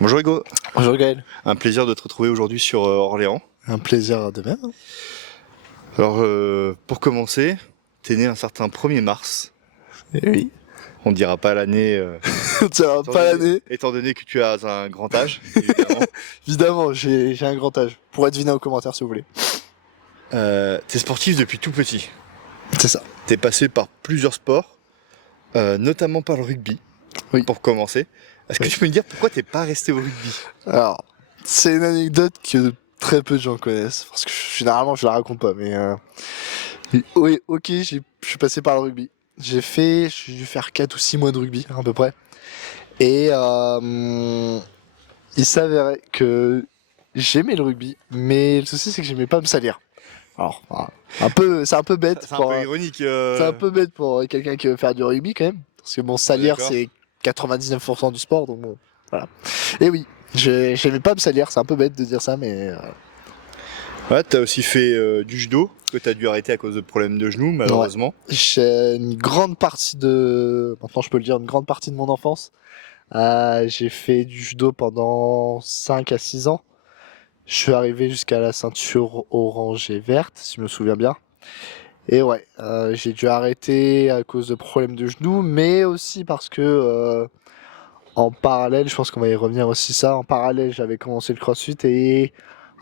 Bonjour Hugo, Bonjour Gaël. un plaisir de te retrouver aujourd'hui sur Orléans. Un plaisir de même. Alors pour commencer, t'es né un certain 1er mars, Et oui. on dira pas l'année Ça va pas l'année. étant donné que tu as un grand âge, évidemment. Évidemment, j'ai un grand âge. Pour être deviner aux commentaires si vous voulez. T'es sportif depuis tout petit, C'est ça. t'es passé par plusieurs sports, notamment par le rugby, Oui. pour commencer. Est-ce que Oui. tu peux me dire pourquoi t'es pas resté au rugby? Alors, c'est une anecdote que très peu de gens connaissent. Parce que généralement, je la raconte pas. Mais oui, ok, je suis passé par le rugby. J'ai dû faire 4 ou 6 mois de rugby, à peu près. Et il s'avérait que j'aimais le rugby. Mais le souci, c'est que j'aimais pas me salir. Alors, voilà. C'est un peu bête. C'est un pour, peu ironique. C'est un peu bête pour quelqu'un qui veut faire du rugby quand même. Parce que bon, salir, D'accord. c'est 99% du sport, donc bon, voilà. Et oui, j'aimais pas me salir, c'est un peu bête de dire ça, mais Ouais, t'as aussi fait du judo, que t'as dû arrêter à cause de problèmes de genoux, malheureusement. j'ai une grande partie maintenant je peux le dire, une grande partie de mon enfance. J'ai fait du judo pendant 5 à 6 ans. Je suis arrivé jusqu'à la ceinture orange et verte, si je me souviens bien. Et ouais, j'ai dû arrêter à cause de problèmes de genoux, mais aussi parce que en parallèle, je pense qu'on va y revenir aussi ça, en parallèle j'avais commencé le CrossFit et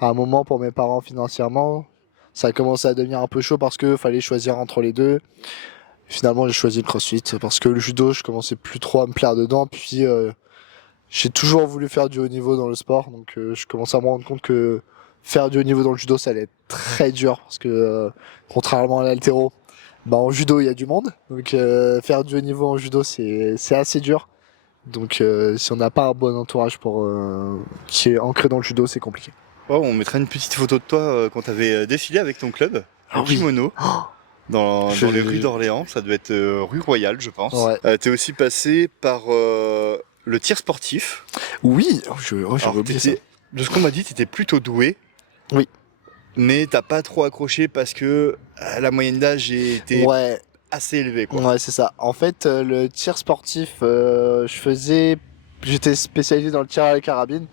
à un moment pour mes parents financièrement, ça a commencé à devenir un peu chaud parce que fallait choisir entre les deux. Finalement j'ai choisi le CrossFit parce que le judo je commençais plus trop à me plaire dedans, puis j'ai toujours voulu faire du haut niveau dans le sport, donc je commençais à me rendre compte que faire du haut niveau dans le judo ça allait être très dur parce que contrairement à l'haltéro, bah en judo il y a du monde, donc faire du haut niveau en judo c'est assez dur. Donc si on n'a pas un bon entourage qui est ancré dans le judo, c'est compliqué. Oh, on mettra une petite photo de toi quand t'avais défilé avec ton club, Ah en oui. kimono, Oh, dans les rues d'Orléans. Ça devait être rue Royale, je pense. ouais. T'es aussi passé par le tir sportif. Oui, j'avais Alors, oublié ça. de ce qu'on m'a dit, t'étais plutôt doué. Oui. Mais t'as pas trop accroché parce que la moyenne d'âge était Ouais, assez élevée, quoi. ouais, c'est ça. En fait, le tir sportif, j'étais spécialisé dans le tir à la carabine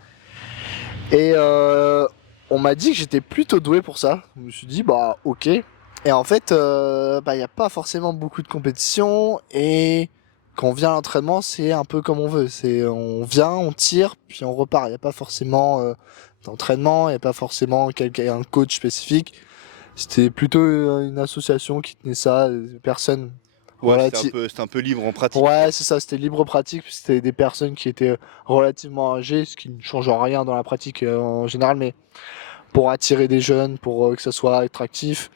et on m'a dit que j'étais plutôt doué pour ça. Je me suis dit bah ok. Et en fait, bah y a pas forcément beaucoup de compétition et quand on vient à l'entraînement, c'est un peu comme on veut. C'est on vient, on tire, puis on repart. Il y a pas forcément d'entraînement, il y a pas forcément un coach spécifique. C'était plutôt une association qui tenait ça, des personnes Ouais, relati- c'était un peu libre en pratique, Ouais, quoi. c'est ça, c'était libre pratique, puis c'était des personnes qui étaient relativement âgées, ce qui ne change rien dans la pratique en général, mais pour attirer des jeunes, pour que ça soit attractif,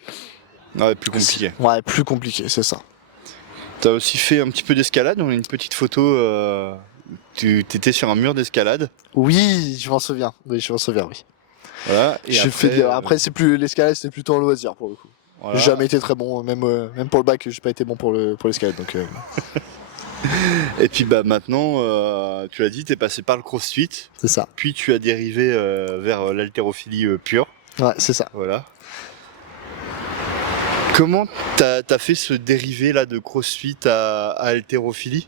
Ouais, plus compliqué. ouais, plus compliqué, c'est ça. T'as aussi fait un petit peu d'escalade. On a une petite photo. T'étais sur un mur d'escalade. Oui, je m'en souviens, oui, je m'en souviens, oui. Voilà. Et après, Après c'est plus l'escalade, c'est plutôt un loisir pour le coup. J'ai voilà. jamais été très bon, même pour le bac, j'ai pas été bon pour l'escalade, donc Et puis bah maintenant, tu l'as dit, t'es passé par le CrossFit, c'est ça. puis tu as dérivé vers l'haltérophilie pure. Ouais, c'est ça. Voilà. Comment t'as fait ce dérivé là de CrossFit à haltérophilie?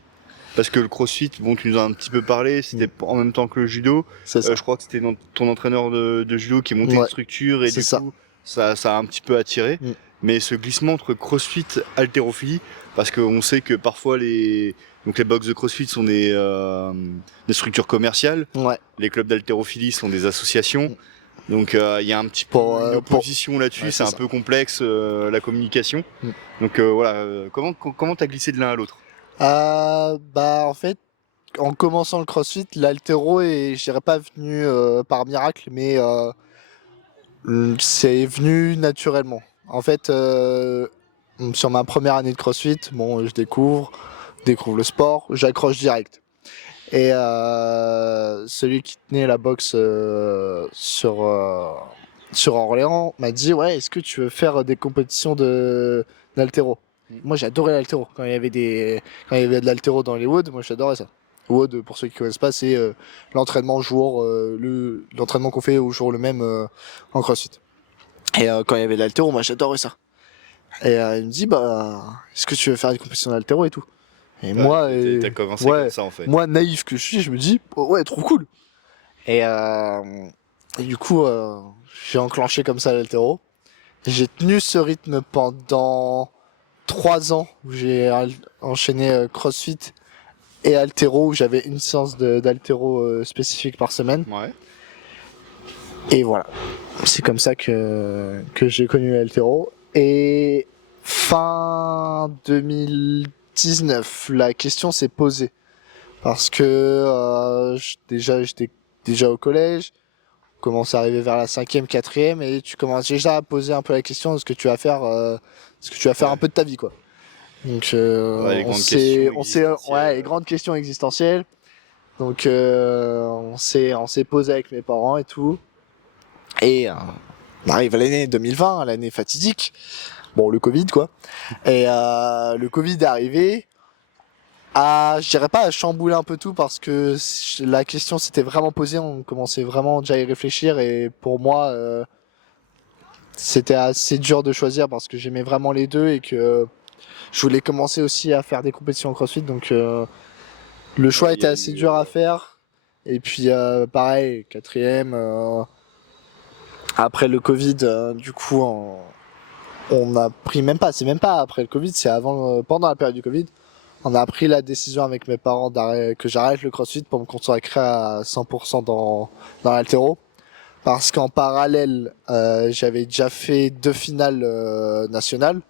Parce que le CrossFit, bon, tu nous en as un petit peu parlé, c'était en même temps que le judo. C'est ça. Je crois que c'était ton entraîneur de judo qui montait une Ouais, structure et c'est du ça. coup, ça a un petit peu attiré. Mm. Mais ce glissement entre CrossFit et haltérophilie, parce qu'on sait que parfois les box de CrossFit sont des structures commerciales, Ouais. les clubs d'haltérophilie sont des associations. Donc il y a un petit peu une Pour opposition là-dessus, Ouais, c'est c'est un ça. peu complexe la communication. Mm. Donc voilà, comment t'as glissé de l'un à l'autre? Bah en fait, en commençant le CrossFit, l'haltéro est, je dirais pas venu par miracle, mais c'est venu naturellement. En fait, sur ma première année de CrossFit, bon, je découvre le sport, j'accroche direct. Et celui qui tenait la boxe sur Orléans m'a dit ouais, est-ce que tu veux faire des compétitions d'haltéro? Moi j'adorais l'haltéro. Quand il y avait de l'haltéro dans les WOD, moi j'adorais ça. WOD, pour ceux qui connaissent pas, c'est l'entraînement l'entraînement qu'on fait au jour le même en CrossFit. Et quand il y avait de l'haltéro, moi j'adorais ça. Et il me dit bah est-ce que tu veux faire des compétitions d'haltéro et tout? Et Ouais, moi, t'as commencé ouais, comme ça en fait. moi naïf que je suis, je me dis oh ouais, trop cool. Et du coup, j'ai enclenché comme ça l'haltéro. J'ai tenu ce rythme pendant 3 ans où j'ai enchaîné CrossFit et haltéro, où j'avais une séance d'haltéro spécifique par semaine. Ouais. Et voilà, c'est comme ça que j'ai connu l'haltéro. Et fin 2019, la question s'est posée. Parce que j'étais déjà au collège, on commence à arriver vers la 5e, 4e, et tu commences déjà à poser un peu la question de ce que tu vas faire, un peu de ta vie, quoi. Donc Les grandes questions existentielles. les grandes questions existentielles. Donc on s'est posé avec mes parents et tout. Et on arrive à l'année 2020, l'année fatidique. Bon, le Covid, quoi. Et le Covid est arrivé. Je dirais pas à chambouler un peu tout, parce que la question s'était vraiment posée, on commençait vraiment déjà à y réfléchir, et pour moi c'était assez dur de choisir parce que j'aimais vraiment les deux et que je voulais commencer aussi à faire des compétitions en CrossFit, donc le choix était assez dur à faire. Et puis pareil, 4e, après le Covid, du coup on a pris c'est même pas après le Covid, c'est pendant la période du Covid. On a pris la décision avec mes parents que j'arrête le CrossFit pour me consacrer à 100% dans l'haltéro. Parce qu'en parallèle, j'avais déjà fait 2 finales nationales.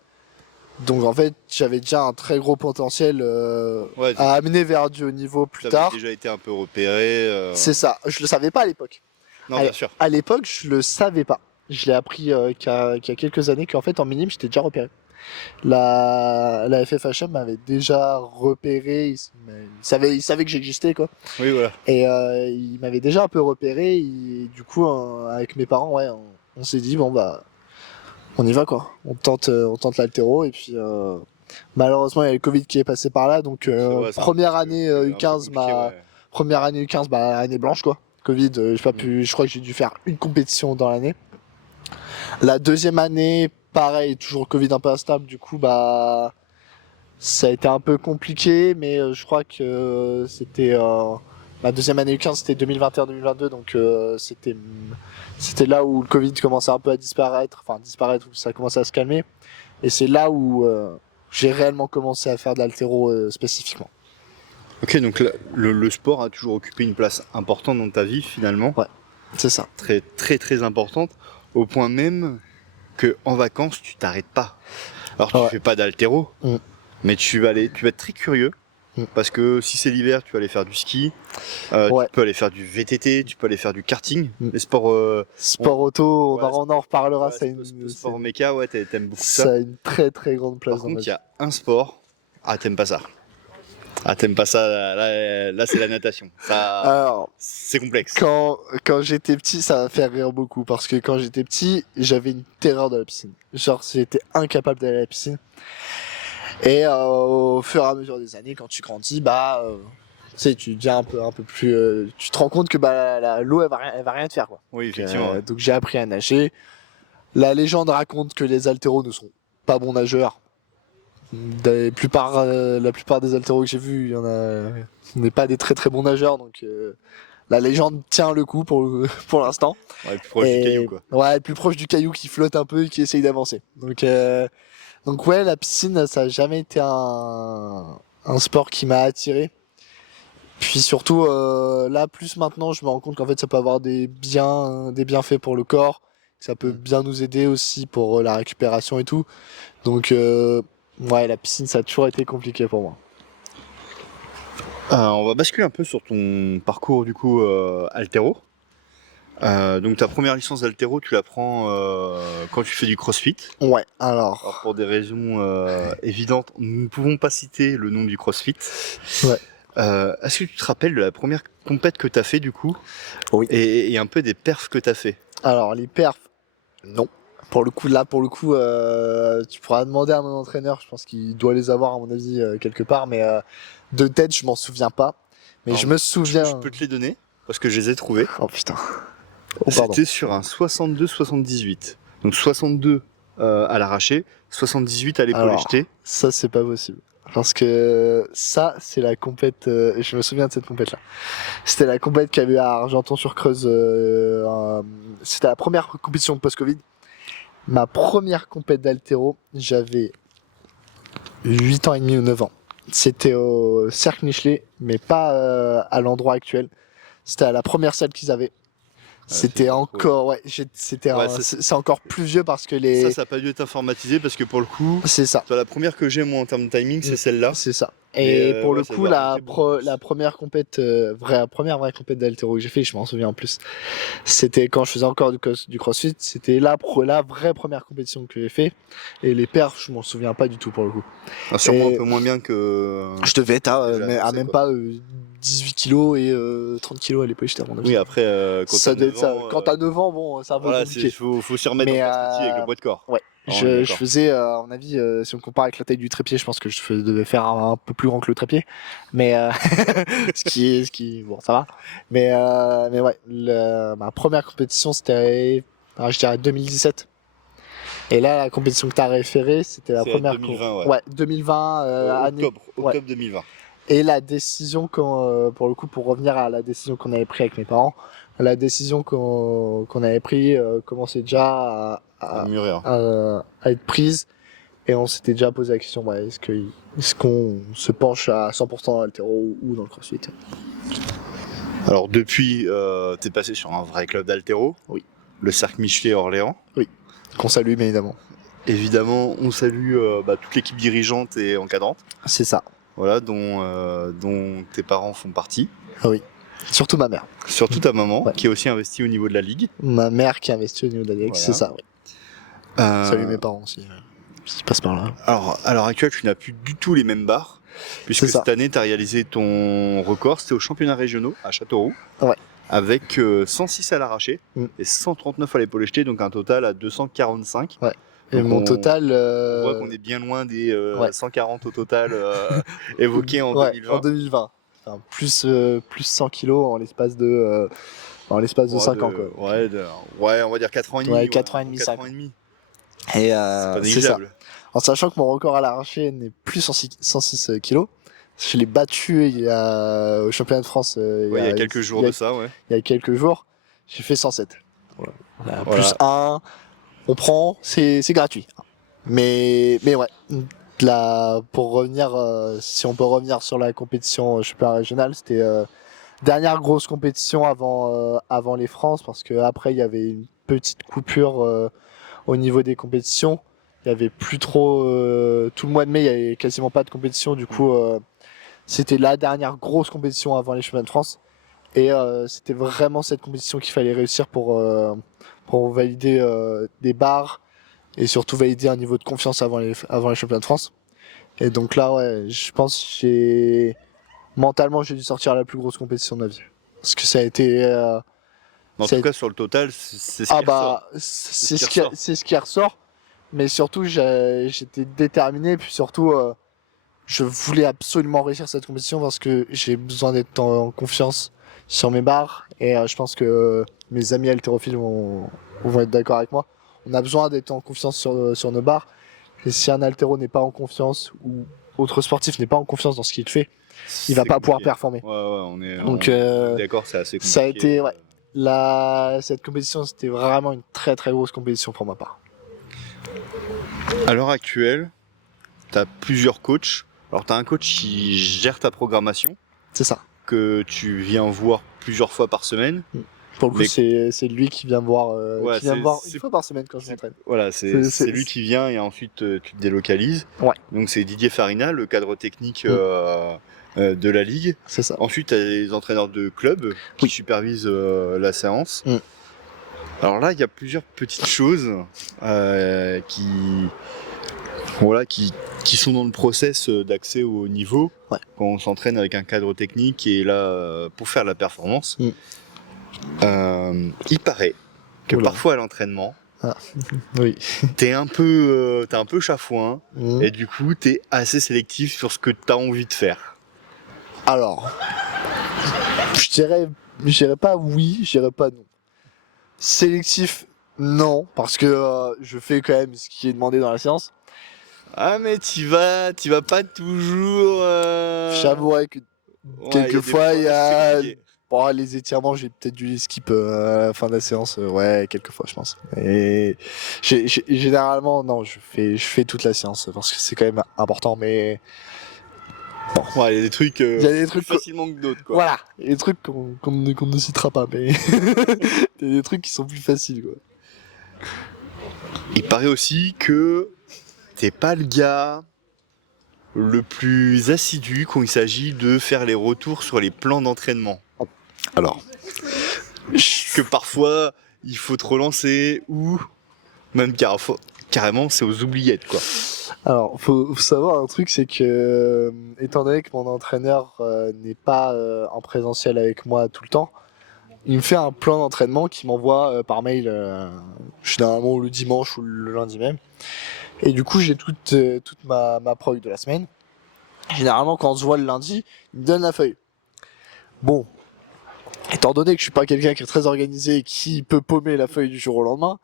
Donc en fait, j'avais déjà un très gros potentiel à amener vers du haut niveau plus tard. Ça avait déjà été un peu repéré. C'est ça, je le savais pas à l'époque. Non, bien sûr. À l'époque, je le savais pas. Je l'ai appris qu'il y a quelques années qu'en fait en minime, j'étais déjà repéré. La FFHM m'avait déjà repéré, il savait que j'existais, quoi. Oui, voilà. Et il m'avait déjà un peu repéré, et du coup avec mes parents, ouais, on s'est dit bon bah on y va, quoi. On tente l'haltéro, et puis malheureusement il y a le Covid qui est passé par là, donc première année U15, première année U15, année blanche, quoi. Covid, j'ai pas pu, je crois que j'ai dû faire une compétition dans l'année. La deuxième année, pareil, toujours Covid un peu instable, du coup, ça a été un peu compliqué, mais je crois que c'était ma deuxième année U15, c'était 2021-2022, donc c'était là où le Covid commençait un peu à disparaître, où ça commençait à se calmer, et c'est là où j'ai réellement commencé à faire de l'haltéro spécifiquement. Ok, donc le sport a toujours occupé une place importante dans ta vie, finalement. Ouais, c'est ça. Très, très, très importante, au point même que en vacances, tu t'arrêtes pas. Alors, tu fais pas d'haltéro, mais tu vas être très curieux, parce que si c'est l'hiver, tu vas aller faire du ski, tu peux aller faire du VTT, tu peux aller faire du karting, les sports... sport auto, on en reparlera. Sport méca, ouais, t'aimes beaucoup ça. Ça a une très très grande place. Par contre, il y a un sport, t'aimes pas ça. T'aimes pas ça, là c'est la natation. Alors, c'est complexe. Quand j'étais petit, ça m'a fait rire beaucoup, parce que quand j'étais petit, j'avais une terreur de la piscine. Genre, j'étais incapable d'aller à la piscine. Et au fur et à mesure des années, quand tu grandis, tu sais, tu deviens un peu plus... tu te rends compte que l'eau, elle va rien te faire, quoi. Oui, effectivement. Donc j'ai appris à nager. La légende raconte que les haltéros ne sont pas bons nageurs. La plupart des haltéros que j'ai vus, on n'est pas des très très bons nageurs, donc la légende tient le coup pour l'instant. Ouais, le plus proche du caillou, quoi. Ouais, le plus proche du caillou qui flotte un peu et qui essaye d'avancer. Donc ouais, la piscine, ça a jamais été un sport qui m'a attiré. Puis surtout, là, plus maintenant, je me rends compte qu'en fait, ça peut avoir des bienfaits pour le corps, que ça peut bien nous aider aussi pour la récupération et tout. Donc ouais, la piscine, ça a toujours été compliqué pour moi. On va basculer un peu sur ton parcours, du coup, haltéro. Donc ta première licence d'haltéro, tu la prends quand tu fais du CrossFit. Ouais, alors pour des raisons évidentes, nous ne pouvons pas citer le nom du CrossFit. Ouais. Est-ce que tu te rappelles de la première compète que tu as fait, du coup? Oui. Et un peu des perfs que tu as fait? Alors, les perfs, non. Pour le coup, tu pourras demander à mon entraîneur, je pense qu'il doit les avoir, à mon avis, quelque part, mais de tête, je m'en souviens pas. Mais alors, je me souviens... Je peux te les donner, parce que je les ai trouvés. Oh putain. C'était sur un 62-78. Donc 62 à l'arraché, 78 à l'épaule jetée. Ça, c'est pas possible. Parce que ça, c'est la compète. Je me souviens de cette compète-là. C'était la compète qu'il y avait à Argenton-sur-Creuse. C'était la première compétition post-Covid. Ma première compète d'haltéro, j'avais 8 ans et demi ou 9 ans. C'était au Cercle Michelet, mais pas à l'endroit actuel. C'était à la première salle qu'ils avaient. C'était encore, ouais, c'est encore plus vieux parce que Ça n'a pas dû être informatisé parce que pour le coup, c'est ça. La première que j'ai moi en termes de timing, c'est celle-là. C'est ça. Et pour le coup, la première première vraie compète d'haltéro que j'ai fait, je m'en souviens en plus. C'était quand je faisais encore du crossfit. C'était la vraie première compétition que j'ai fait. Et les perfs, je m'en souviens pas du tout pour le coup. Sûrement un peu moins bien que. Je devais être à même pas 18 kilos et 30 kilos à l'époque, j'étais à mon avis. Oui, après, quand t'as 9 ans, bon, c'est un peu compliqué. Il faut s'y remettre en perspective avec le poids de corps. Ouais. Je faisais, à mon avis, si on compare avec la taille du trépied, je pense que je devais faire un peu plus grand que le trépied. Mais, bon, ça va. Mais ouais, ma première compétition, c'était, je dirais 2017. Et là, la compétition que tu as référée, c'était la première. 2020, ouais. 2020, octobre 2020. Et la décision, pour le coup, pour revenir à la décision qu'on avait prise avec mes parents, la décision qu'on avait prise commençait déjà à être prise. Et on s'était déjà posé la question, est-ce qu'on se penche à 100% dans l'haltéro ou dans le crossfit? Alors depuis, t'es passé sur un vrai club d'haltéro. Oui. Le Cercle Michelet Orléans. Oui. Qu'on salue, bien évidemment. Évidemment, on salue toute l'équipe dirigeante et encadrante. C'est ça. Voilà, dont tes parents font partie. Ah oui. Surtout ma mère. Surtout ta maman, qui a aussi investi au niveau de la ligue. Ma mère qui a investi au niveau de la ligue, voilà. C'est ça, oui. Salut mes parents aussi, qui passent par là. Alors, à l'heure actuelle, tu n'as plus du tout les mêmes barres, puisque cette année, tu as réalisé ton record, c'était aux championnats régionaux à Châteauroux, avec 106 à l'arraché et 139 à l'épaule jetée, donc un total à 245. Ouais. Et mon total... On voit qu'on est bien loin des 140 au total évoqués en 2020. En 2020. Enfin, plus 100 kilos en l'espace de 5 ans. Quoi. Ouais, on va dire 4 ans et demi. Ouais, 4 ans et demi, 5 ans. Et c'est pas négligeable. En sachant que mon record à l'arraché n'est plus 106 kilos. Je l'ai battu au championnat de France il y a quelques jours de ça, ouais. Il y a quelques jours. J'ai fait 107. Voilà. Plus 1, on prend, c'est gratuit. Mais ouais, là, pour revenir, si on peut revenir sur la compétition championnat régional, c'était dernière grosse compétition avant les France, parce qu'après il y avait une petite coupure au niveau des compétitions. Il y avait plus trop tout le mois de mai, il y avait quasiment pas de compétition. Du coup, c'était la dernière grosse compétition avant les championnats de France. Et c'était vraiment cette compétition qu'il fallait réussir pour valider des barres et surtout valider un niveau de confiance avant les championnats de France. Et donc là, ouais, je pense que mentalement, j'ai dû sortir la plus grosse compétition de ma vie. Parce que ça a été... en tout cas, sur le total, c'est ce qui ressort. C'est ce qui ressort. Mais surtout, j'étais déterminé. Puis surtout, je voulais absolument réussir cette compétition parce que j'ai besoin d'être en confiance sur mes barres. Et je pense que mes amis haltérophiles vont être d'accord avec moi. On a besoin d'être en confiance sur nos barres. Et si un haltéro n'est pas en confiance ou autre sportif n'est pas en confiance dans ce qu'il fait, il va pas pouvoir performer. On est d'accord, c'est assez compliqué. Ça a été, cette compétition, c'était vraiment une très très grosse compétition pour ma part. À l'heure actuelle, tu as plusieurs coachs. Alors tu as un coach qui gère ta programmation. C'est ça. Que tu viens voir plusieurs fois par semaine. Pour le coup, c'est lui qui vient me voir, une fois par semaine quand je m'entraîne. Voilà, c'est lui qui vient et ensuite tu te délocalises. Ouais. Donc c'est Didier Farina, le cadre technique de la ligue. C'est ça. Ensuite, tu as les entraîneurs de club qui supervisent la séance. Alors là, il y a plusieurs petites choses qui sont dans le process d'accès au haut niveau. Ouais. Quand on s'entraîne avec un cadre technique qui est là pour faire la performance. Il paraît que parfois à l'entraînement, oui. t'es un peu chafouin et du coup t'es assez sélectif sur ce que t'as envie de faire. Alors, je dirais pas oui, je dirais pas non. Sélectif, non, parce que je fais quand même ce qui est demandé dans la séance. Ah, mais tu vas pas toujours. J'avouerais que Ouais, quelquefois, il y c'est a. compliqué. Bon, les étirements, j'ai peut-être dû les skip à la fin de la séance. Ouais, quelquefois, je pense. Et généralement, non, je fais toute la séance parce que c'est quand même important. Mais Ouais, il y a des trucs il y a des plus trucs, facilement que d'autres, quoi. voilà, il y a des trucs qu'on ne citera pas, mais il y a des trucs qui sont plus faciles, quoi. Il paraît aussi que t'es pas le gars le plus assidu quand il s'agit de faire les retours sur les plans d'entraînement. Alors, Que parfois, il faut te relancer ou même carrément, c'est aux oubliettes, quoi. alors, faut savoir un truc, c'est que étant donné que mon entraîneur n'est pas en présentiel avec moi tout le temps, il me fait un plan d'entraînement qu'il m'envoie par mail, généralement le dimanche ou le lundi même. Et du coup, j'ai toute ma prog de la semaine. Généralement, quand on se voit le lundi, il me donne la feuille. Bon, étant donné que je suis pas quelqu'un qui est très organisé et qui peut paumer la feuille du jour au lendemain,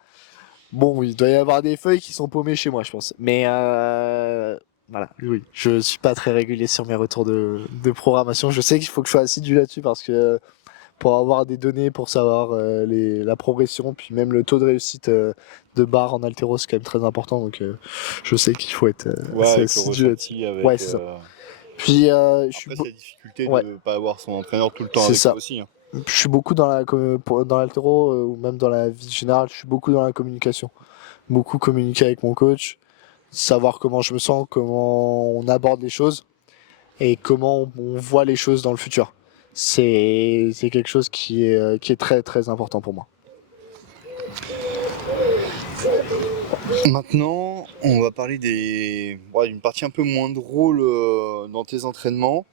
bon, il doit y avoir des feuilles qui sont paumées chez moi, je pense. Mais voilà, oui, je suis pas très régulier sur mes retours de programmation. Je sais qu'il faut que je sois assidu là-dessus parce que pour avoir des données, pour savoir la progression, puis même le taux de réussite de barre en altéro, c'est quand même très important. Donc je sais qu'il faut être Ouais, assez avec le assidu là-dessus. ressenti, avec. Ouais, c'est ça. Puis je suis Après, c'est la difficulté ouais, de pas avoir son entraîneur tout le temps c'est avec toi ça. aussi, hein. Je suis beaucoup dans l'altéro ou même dans la vie générale, je suis beaucoup dans la communication. Beaucoup communiquer avec mon coach, savoir comment je me sens, comment on aborde les choses et comment on voit les choses dans le futur. C'est quelque chose qui est très très important pour moi. Maintenant, on va parler d'une partie un peu moins drôle dans tes entraînements.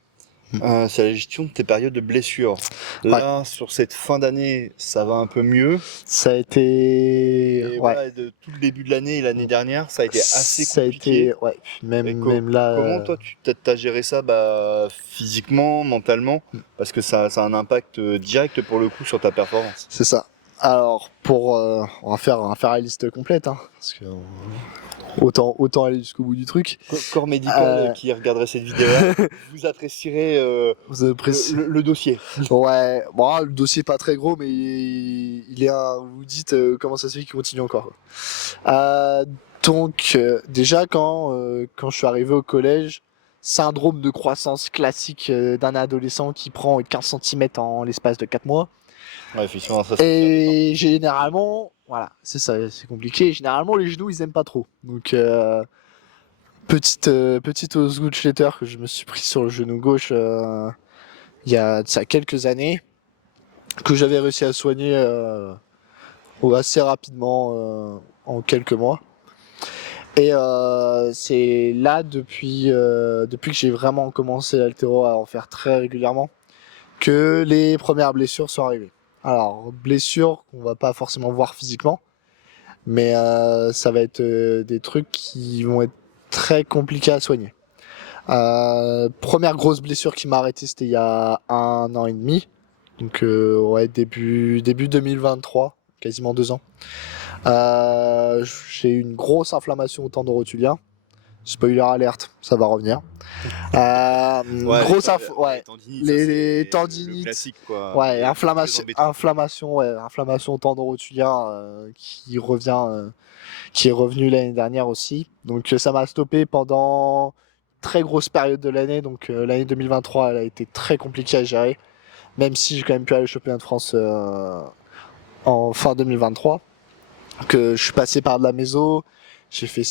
C'est la gestion de tes périodes de blessures. Ouais. Là, sur cette fin d'année, ça va un peu mieux. Ça a été Et ouais. voilà, de tout le début de l'année et l'année dernière, ça a été assez Ça a compliqué. été ouais. Même Et même là comment toi, tu t'as géré ça physiquement, mentalement? Parce que ça a un impact direct pour le coup sur ta performance. c'est ça. Alors on va faire la liste complète hein, parce que autant aller jusqu'au bout du truc. Corps médical qui regarderait cette vidéo-là, vous apprécierez Vous avez le dossier. Ouais, bon, le dossier est pas très gros, mais il est un. Vous vous dites comment ça se fait qu'il continue encore, quoi. Donc, déjà, quand je suis arrivé au collège, syndrome de croissance classique d'un adolescent qui prend 15 centimètres en l'espace de 4 mois. Ouais, effectivement, ça se Et généralement, voilà, c'est ça, c'est compliqué. Et généralement, les genoux, ils aiment pas trop. Donc, petite Osgood-Schletter que je me suis pris sur le genou gauche il y a de ça quelques années, que j'avais réussi à soigner assez rapidement en quelques mois. Et c'est là depuis que j'ai vraiment commencé l'haltéro à en faire très régulièrement que les premières blessures sont arrivées. Alors blessures qu'on va pas forcément voir physiquement, mais ça va être des trucs qui vont être très compliqués à soigner. Première grosse blessure qui m'a arrêté, c'était il y a 1 an et demi. Donc ouais, début 2023, quasiment 2 ans. J'ai eu une grosse inflammation au tendon rotulien. Spoiler alerte, ça va revenir. Grosse ouais, les tendinites, classique, quoi. ouais, inflammation au tendon rotulien qui est revenu l'année dernière aussi. Donc ça m'a stoppé pendant une très grosse période de l'année. Donc l'année 2023, elle a été très compliquée à gérer, même si j'ai quand même pu aller au championnat de France en fin 2023. Que je suis passé par de la méso, j'ai fait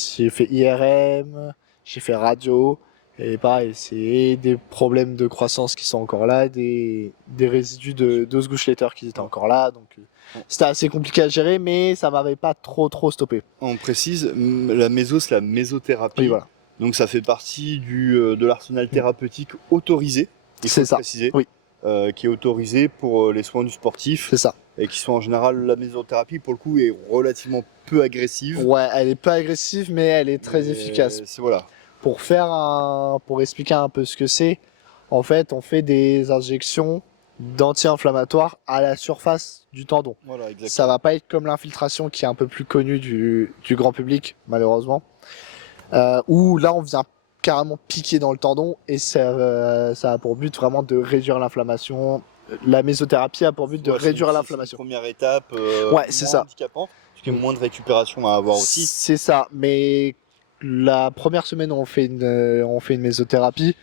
IRM, j'ai fait radio, et pareil, c'est des problèmes de croissance qui sont encore là, des résidus d'Osgood-Schletter qui étaient encore là, donc c'était assez compliqué à gérer, mais ça m'avait pas trop stoppé. On précise, la méso, c'est la mésothérapie. Oui, voilà. Donc ça fait partie de l'arsenal thérapeutique autorisé, il faut C'est le ça. préciser, Oui. Qui est autorisé pour les soins du sportif. C'est ça. Et qui sont en général, la mésothérapie pour le coup est relativement peu agressive. Ouais, elle est pas agressive, mais elle est très efficace. Voilà. Pour expliquer un peu ce que c'est, en fait, on fait des injections d'anti-inflammatoires à la surface du tendon. Voilà, exactement. Ça va pas être comme l'infiltration qui est un peu plus connue du grand public, malheureusement. où là on vient carrément piquer dans le tendon et ça a pour but vraiment de réduire l'inflammation. La mésothérapie a pour but de réduire l'inflammation. C'est une première étape ouais, c'est moins ça. handicapante, parce qu'il y a moins de récupération à avoir aussi. C'est ça, mais la première semaine où on fait une mésothérapie,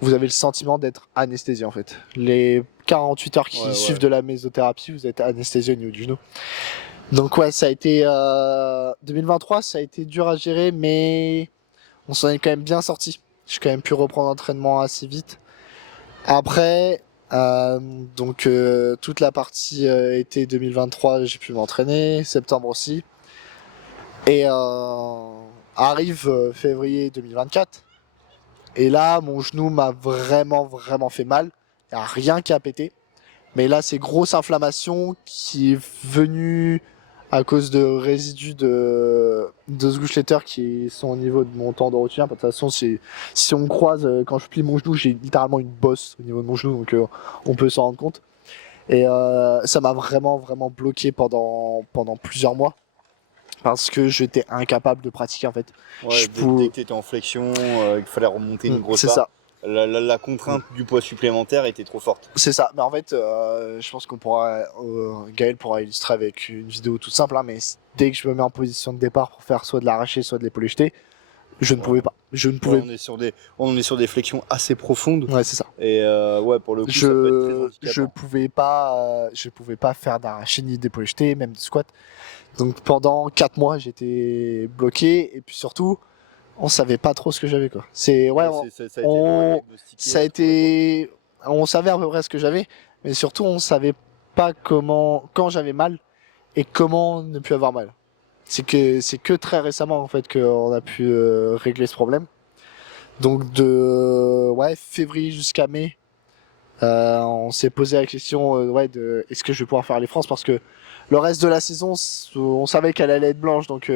vous avez le sentiment d'être anesthésié en fait. Les 48 heures qui suivent de la mésothérapie, vous êtes anesthésié au niveau du genou. Donc ouais, ça a été 2023, ça a été dur à gérer, mais on s'en est quand même bien sorti. J'ai quand même pu reprendre l'entraînement assez vite. Après, toute la partie été 2023, j'ai pu m'entraîner, septembre aussi. Et arrive février 2024. Et là, mon genou m'a vraiment fait mal. Il n'y a rien qui a pété. Mais là, c'est grosse inflammation qui est venue à cause de résidus de Sgushletter qui sont au niveau de mon tendon rotulien. De toute façon, si on me croise, quand je plie mon genou, j'ai littéralement une bosse au niveau de mon genou. Donc, on peut s'en rendre compte. Et ça m'a vraiment bloqué pendant plusieurs mois. Parce que j'étais incapable de pratiquer en fait. Ouais, dès que tu étais en flexion, il fallait remonter une grosse barre. C'est ça. La contrainte du poids supplémentaire était trop forte. C'est ça. Mais en fait, je pense qu'on pourra, Gaël pourra illustrer avec une vidéo toute simple. Hein, mais dès que je me mets en position de départ pour faire soit de l'arraché, soit de l'épaulé jeté, je ne pouvais pas. On est sur des flexions assez profondes. Ouais, c'est ça. Et pour le coup, ça peut être très handicapant. Je pouvais pas faire d'arraché ni d'épaulé jeté, même de squat. Donc pendant 4 mois, j'étais bloqué. Et puis surtout, on savait pas trop ce que j'avais quoi. On savait à peu près ce que j'avais, mais surtout on savait pas quand j'avais mal et comment ne plus avoir mal. C'est que très récemment en fait qu'on a pu régler ce problème. Donc de février jusqu'à mai, on s'est posé la question de est-ce que je vais pouvoir faire les France, parce que le reste de la saison on savait qu'elle allait être blanche, donc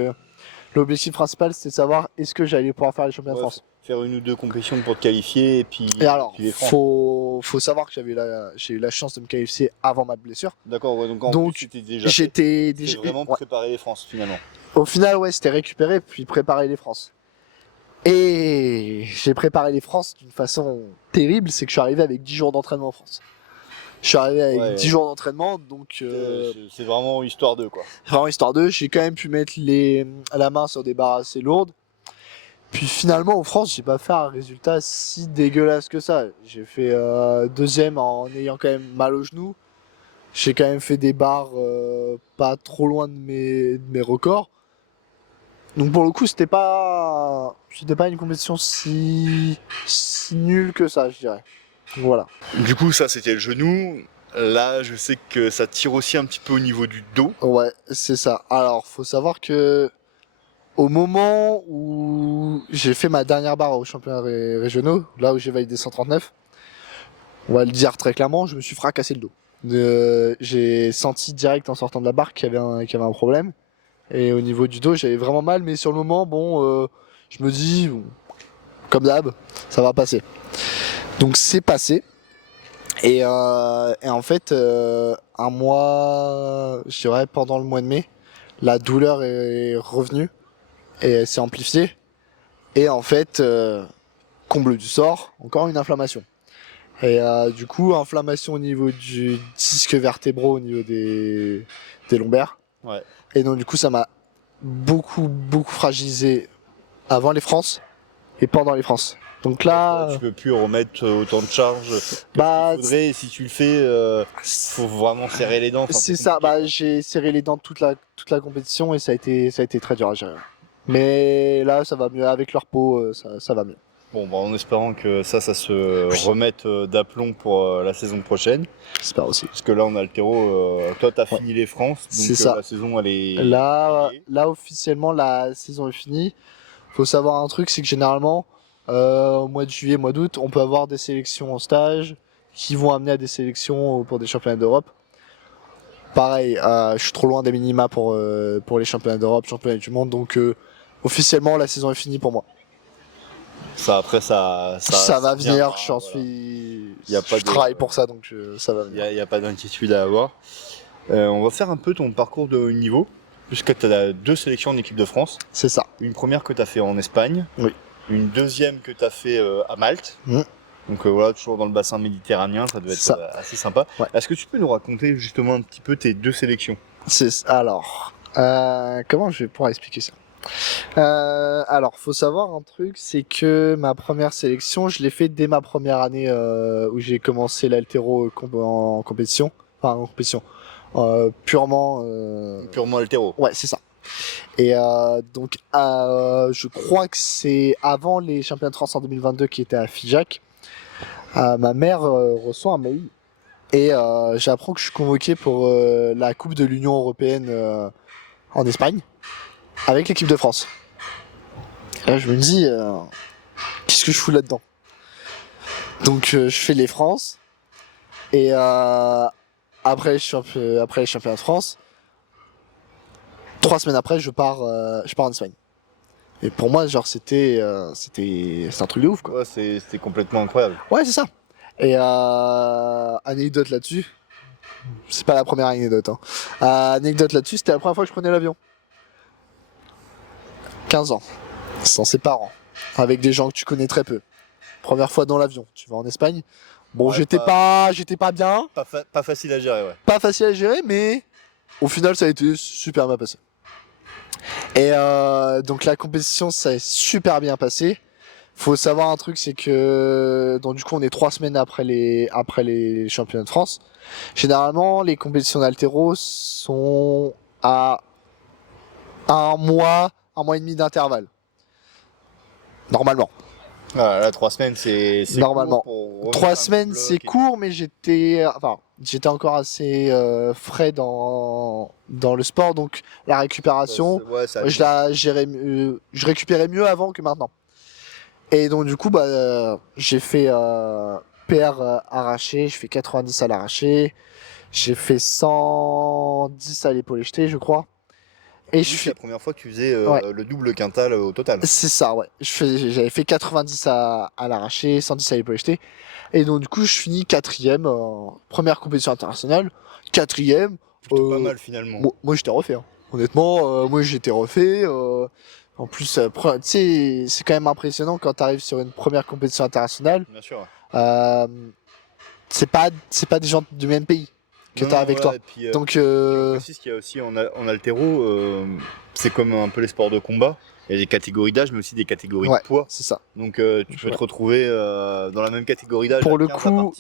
l'objectif principal, c'était de savoir est-ce que j'allais pouvoir faire les championnats de France. Faire une ou deux compétitions pour te qualifier et puis. Et alors, faut savoir que j'ai eu la chance de me qualifier avant ma blessure. D'accord, ouais, donc j'étais déjà vraiment préparé les France finalement. Au final, ouais, c'était récupérer puis préparer les France. Et j'ai préparé les France d'une façon terrible, c'est que je suis arrivé avec 10 jours d'entraînement en France. Je suis arrivé avec 10 jours d'entraînement, donc... c'est vraiment histoire d'eux, quoi. Vraiment histoire d'eux. J'ai quand même pu mettre la main sur des barres assez lourdes. Puis finalement, en France, j'ai pas fait un résultat si dégueulasse que ça. J'ai fait deuxième en ayant quand même mal au genou. J'ai quand même fait des barres pas trop loin de mes records. Donc pour le coup, c'était pas une compétition si nulle que ça, je dirais. Voilà. Du coup, ça c'était le genou. Là, je sais que ça tire aussi un petit peu au niveau du dos. Ouais, c'est ça. Alors, faut savoir que au moment où j'ai fait ma dernière barre aux championnats régionaux, là où j'ai validé 139, on va le dire très clairement, je me suis fracassé le dos. J'ai senti direct en sortant de la barre qu'il y avait un problème. Et au niveau du dos, j'avais vraiment mal, mais sur le moment, je me dis, comme d'hab, ça va passer. Donc c'est passé. Et en fait, un mois, je dirais pendant le mois de mai, la douleur est revenue et elle s'est amplifiée. Et en fait, comble du sort, encore une inflammation. Et du coup, inflammation au niveau du disque vertébraux, au niveau des lombaires. Ouais. Et donc du coup, ça m'a beaucoup fragilisé avant les France et pendant les France. Donc là, tu peux plus remettre autant de charges que il faudrait. Et si tu le fais, faut vraiment serrer les dents. C'est ça. J'ai serré les dents toute la compétition et ça a été très dur à gérer. Mais là, ça va mieux avec leur peau, ça va mieux. Bon, en espérant que ça se remette d'aplomb pour la saison prochaine. J'espère aussi. Parce que là, on a le terreau. Toi, t'as fini les France, donc c'est ça. La saison, elle est. Là, officiellement, la saison est finie. Faut savoir un truc, c'est que généralement, au mois de juillet, mois d'août, on peut avoir des sélections en stage qui vont amener à des sélections pour des championnats d'Europe. Pareil, je suis trop loin des minima pour les championnats d'Europe, championnats du monde, donc officiellement, la saison est finie pour moi. Ça va venir, je travaille pour ça, donc ça va venir. Il n'y a pas d'inquiétude à avoir. On va faire un peu ton parcours de haut niveau. puisque tu as 2 sélections en équipe de France. C'est ça. Une première que tu as fait en Espagne. Oui. Une deuxième que tu as fait à Malte. Mmh. Donc voilà, toujours dans le bassin méditerranéen, ça devait être assez sympa. Ouais. Est-ce que tu peux nous raconter justement un petit peu tes 2 sélections? Alors, comment je vais pouvoir expliquer ça? Alors, faut savoir un truc, c'est que ma première sélection, je l'ai fait dès ma première année où j'ai commencé l'haltéro en compétition. Enfin, en compétition. Purement altéro. Ouais, c'est ça. Et donc, je crois que c'est avant les championnats de France en 2022 qui étaient à Figeac. Ma mère reçoit un mail et j'apprends que je suis convoqué pour la Coupe de l'Union Européenne en Espagne avec l'équipe de France. Et là, je me dis, qu'est-ce que je fous là-dedans? Donc, je fais les France et après les championnats de France, 3 semaines après, je pars en Espagne. Et pour moi, genre, c'était un truc de ouf, quoi. Ouais, c'était complètement incroyable. Ouais, c'est ça. Et anecdote là-dessus, c'est pas la première anecdote. Hein. Anecdote là-dessus, c'était la première fois que je prenais l'avion. 15 ans, sans ses parents, avec des gens que tu connais très peu. Première fois dans l'avion, tu vas en Espagne. Bon, Ouais, j'étais pas bien. Pas facile à gérer, ouais. Pas facile à gérer, mais au final, ça a été super bien passé. Et donc la compétition, ça a super bien passé. Faut savoir un truc, c'est que donc du coup on est 3 semaines après les championnats de France. Généralement, les compétitions d'haltéro sont à un mois et demi d'intervalle. Normalement. Ah, là, 3 semaines, c'est Normalement. Court 3 semaines, c'est court, mais j'étais encore assez frais dans le sport, donc la récupération, je récupérais mieux avant que maintenant. Et donc du coup, j'ai fait PR arraché, je fais 90 à l'arraché, j'ai fait 110 à l'épaule jetée, je crois. Et c'est la première fois que tu faisais le double quintal au total. C'est ça, ouais. J'avais fait 90 à l'arraché, 110 à l'épaule jetée. Et donc du coup, je finis 4ème, première compétition internationale, 4ème. Plutôt pas mal finalement. Moi j'étais refait. Hein. Honnêtement, moi j'étais refait. En plus, tu sais, c'est quand même impressionnant quand tu arrives sur une première compétition internationale. Bien sûr. C'est pas des gens du même pays que tu as avec toi. Puis, donc, je précise qu'il y a aussi en haltéro, c'est comme un peu les sports de combat. Il y a des catégories d'âge, mais aussi des catégories de poids. C'est ça. Donc tu peux te retrouver dans la même catégorie d'âge. Pour le coup,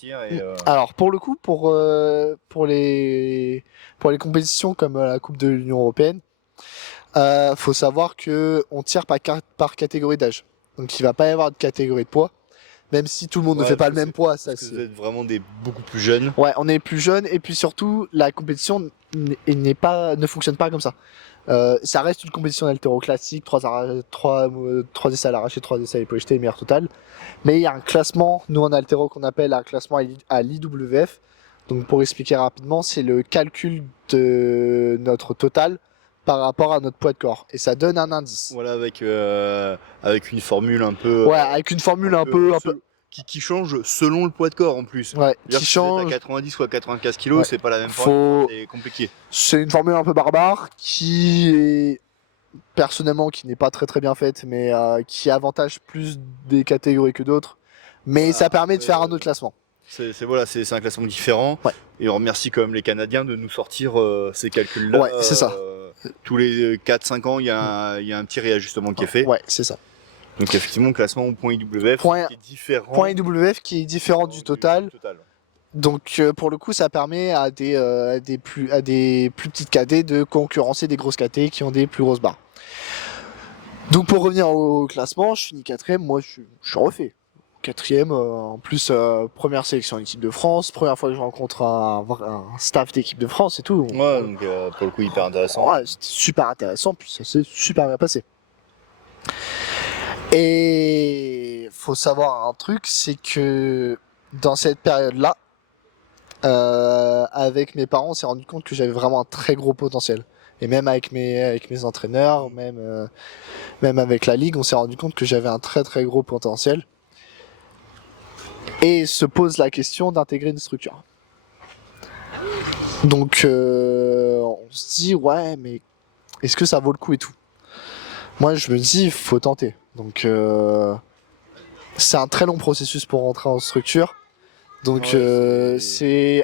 alors pour le coup, pour les compétitions comme la Coupe de l'Union Européenne, faut savoir que on tire par catégorie d'âge. Donc il va pas y avoir de catégorie de poids. Même si tout le monde ne fait pas le même poids, ça c'est. Vous êtes vraiment beaucoup plus jeunes. Ouais, on est plus jeunes et puis surtout la compétition ne fonctionne pas comme ça. Ça reste une compétition d'haltéro classique, 3 essais à l'arraché, 3 essais à l'épaule jetée, meilleur total. Mais il y a un classement, nous en haltéro, qu'on appelle un classement à l'IWF. Donc pour expliquer rapidement, c'est le calcul de notre total par rapport à notre poids de corps. Et ça donne un indice. Voilà, avec une formule un peu... Ouais, avec une formule un peu... Qui change selon le poids de corps en plus. Ouais, qui change... à 90 ou à 95 kg, c'est pas la même formule, c'est compliqué. C'est une formule un peu barbare qui est... personnellement qui n'est pas très bien faite, mais qui avantage plus des catégories que d'autres. Mais ça permet de faire un autre classement. C'est un classement différent. Ouais. Et on remercie quand même les Canadiens de nous sortir ces calculs-là. Ouais, c'est ça. Tous les 4-5 ans, il y a un petit réajustement qui est fait. Ouais, c'est ça. Donc effectivement, classement au point IWF qui est différent. Point IWF qui est différent du total. Donc pour le coup, ça permet à des plus petites KT de concurrencer des grosses KT qui ont des plus grosses barres. Donc pour revenir au classement, je finis 4ème, moi je suis refait. 4ème, en plus première sélection en équipe de France, première fois que je rencontre un staff d'équipe de France et tout. Ouais, donc pour le coup hyper intéressant. Ouais, c'était super intéressant, puis ça s'est super bien passé. Et faut savoir un truc, c'est que dans cette période-là, avec mes parents, on s'est rendu compte que j'avais vraiment un très gros potentiel. Et même avec mes entraîneurs, même avec la ligue, on s'est rendu compte que j'avais un très gros potentiel. Et se pose la question d'intégrer une structure. Donc on se dit ouais, mais est-ce que ça vaut le coup et tout. Moi, je me dis, faut tenter. Donc, c'est un très long processus pour rentrer en structure. Donc, c'est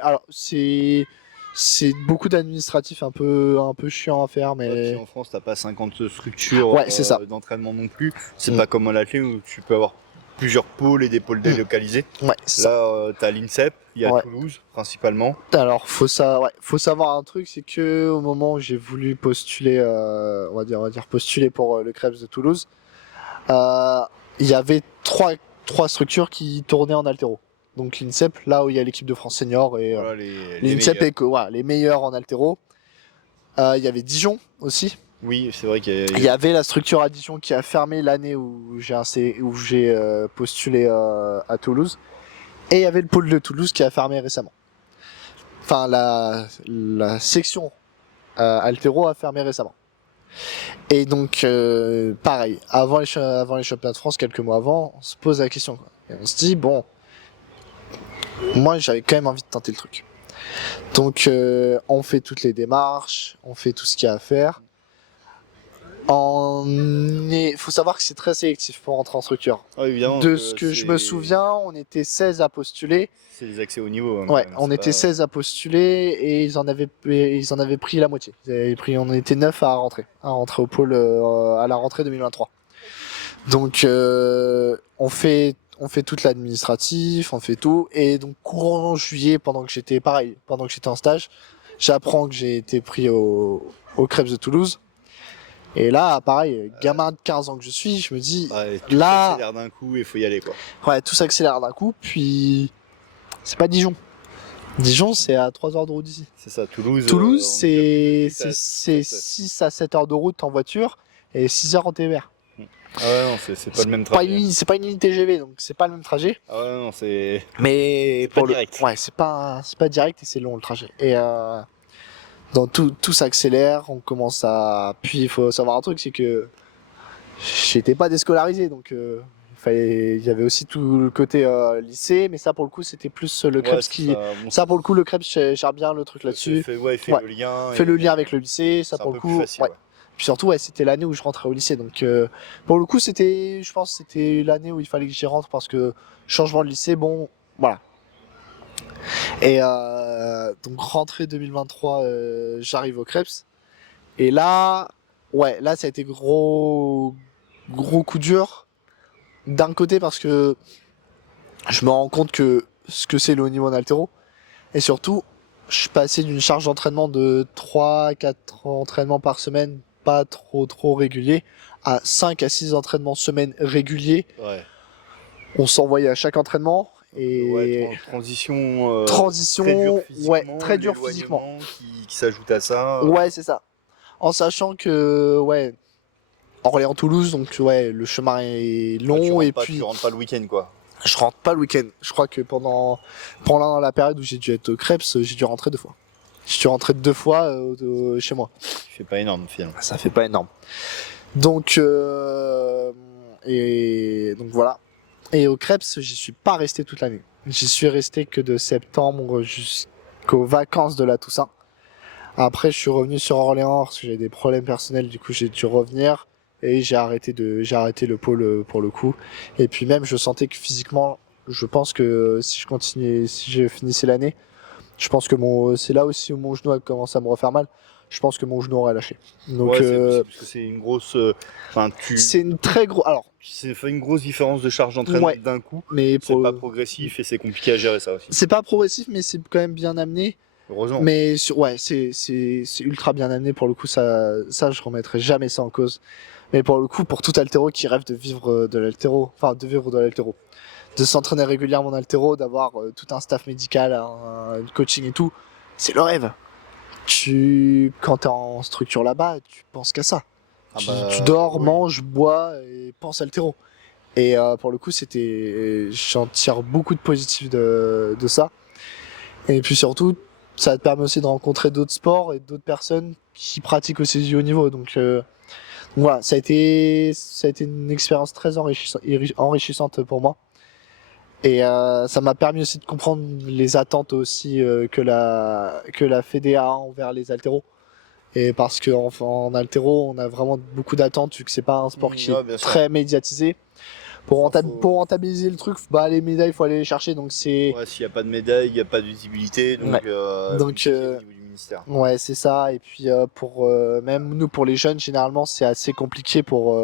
beaucoup d'administratifs un peu chiant à faire, mais en France, t'as pas 50 structures c'est ça. d'entraînement non plus. C'est pas comme à l'athlé où tu peux avoir plusieurs pôles et des pôles délocalisés. Ouais, c'est ça. Là, t'as l'INSEP, il y a Toulouse principalement. Alors, faut savoir un truc, c'est que au moment où j'ai voulu postuler, on va dire postuler pour le Krebs de Toulouse, il y avait trois structures qui tournaient en haltéro. Donc l'INSEP, là où il y a l'équipe de France senior, et Voilà, l'INSEP est les meilleurs en haltéro. Il y avait Dijon aussi. Oui, c'est vrai qu'il y avait la structure à Dijon qui a fermé l'année où j'ai postulé à Toulouse. Et il y avait le pôle de Toulouse qui a fermé récemment. Enfin, la section haltéro a fermé récemment. Et donc, pareil, avant les championnats de France, quelques mois avant, on se pose la question. Et on se dit, bon, moi j'avais quand même envie de tenter le truc. Donc, on fait toutes les démarches, on fait tout ce qu'il y a à faire. Faut savoir que c'est très sélectif pour rentrer en structure. évidemment, de ce que je me souviens, on était 16 à postuler. C'est des accès au niveau. Ouais, on était 16 à postuler et ils en avaient pris la moitié. On était 9 à rentrer au pôle à la rentrée 2023. Donc on fait toute l'administratif, on fait tout, et donc courant juillet, pendant que j'étais en stage, j'apprends que j'ai été pris au Krebs de Toulouse. Et là, pareil, gamin de 15 ans que je suis, je me dis, tout s'accélère d'un coup et faut y aller, quoi. Ouais, tout s'accélère d'un coup, puis c'est pas Dijon. Dijon, c'est à 3 heures de route d'ici. C'est ça, Toulouse. Toulouse, c'est 6 à 7 heures de route en voiture et 6 heures en TER. Ah ouais, non, c'est pas le même trajet. C'est pas une ligne TGV, donc c'est pas le même trajet. Ah ouais, non, c'est. Mais pas direct. Ouais, c'est pas direct et c'est long le trajet. Et donc tout s'accélère, on commence à. Puis il faut savoir un truc, c'est que j'étais pas déscolarisé, donc il y avait aussi tout le côté lycée, mais ça pour le coup c'était plus le Krebs qui. Ça pour le coup, le Krebs gère bien le truc là-dessus. Fait le lien. Fait le lien avec le lycée, ça pour le coup. Facile, Puis surtout, c'était l'année où je rentrais au lycée, donc pour le coup je pense que c'était l'année où il fallait que j'y rentre, parce que changement de lycée, bon, voilà. Et donc rentrée 2023, j'arrive au Krebs, et là ça a été gros coup dur. D'un côté parce que je me rends compte que ce que c'est le haut niveau en haltéro, et surtout je suis passé d'une charge d'entraînement de 3-4 entraînements par semaine, pas trop régulier, à 5 à 6 entraînements semaine réguliers. Ouais. On s'envoyait à chaque entraînement, et transition très dur physiquement qui s'ajoute à ça. Ouais, c'est ça. En sachant que Orléans-Toulouse, donc le chemin est long, tu rentres pas le week-end, quoi. Je rentre pas le week-end. Je crois que pendant la période où j'ai dû être au Krebs, j'ai dû rentrer 2 fois. Je suis rentré 2 fois chez moi. Ça fait pas énorme, finalement. Ça fait pas énorme. Donc donc voilà. Et au Krebs, j'y suis pas resté toute l'année. J'y suis resté que de septembre jusqu'aux vacances de la Toussaint. Après, je suis revenu sur Orléans parce que j'avais des problèmes personnels, du coup j'ai dû revenir. Et j'ai arrêté le pôle pour le coup. Et puis même, je sentais que physiquement, je pense que si je finissais l'année, je pense que c'est là aussi où mon genou a commencé à me refaire mal. Je pense que mon genou aurait lâché. Donc, c'est possible, parce que c'est une grosse. C'est une très grosse. Alors, c'est fait une grosse différence de charge d'entraînement d'un coup. Mais c'est pas progressif et c'est compliqué à gérer, ça aussi. C'est pas progressif, mais c'est quand même bien amené. Heureusement. Mais c'est ultra bien amené pour le coup. Ça, je remettrai jamais ça en cause. Mais pour le coup, pour tout haltéro qui rêve de vivre de l'haltéro, de s'entraîner régulièrement en haltéro, d'avoir tout un staff médical, un coaching et tout, c'est le rêve. Quand t'es en structure là-bas, tu penses qu'à ça. Tu dors, manges, bois et penses haltéro. Et pour le coup, j'en tire beaucoup de positifs de ça. Et puis surtout, ça te permet aussi de rencontrer d'autres sports et d'autres personnes qui pratiquent aussi du haut niveau. Donc voilà, ça a été une expérience très enrichissante pour moi. Et ça m'a permis aussi de comprendre les attentes aussi que la Fédé a envers les haltéros. Et parce que en haltéro, on a vraiment beaucoup d'attentes vu que c'est pas un sport qui est très médiatisé. Pour rentabiliser le truc, les médailles, il faut aller les chercher. Donc c'est. Ouais, s'il n'y a pas de médaille, il n'y a pas de visibilité. Donc, donc au niveau du ministère. Ouais, c'est ça. Et puis pour même nous, pour les jeunes, généralement, c'est assez compliqué pour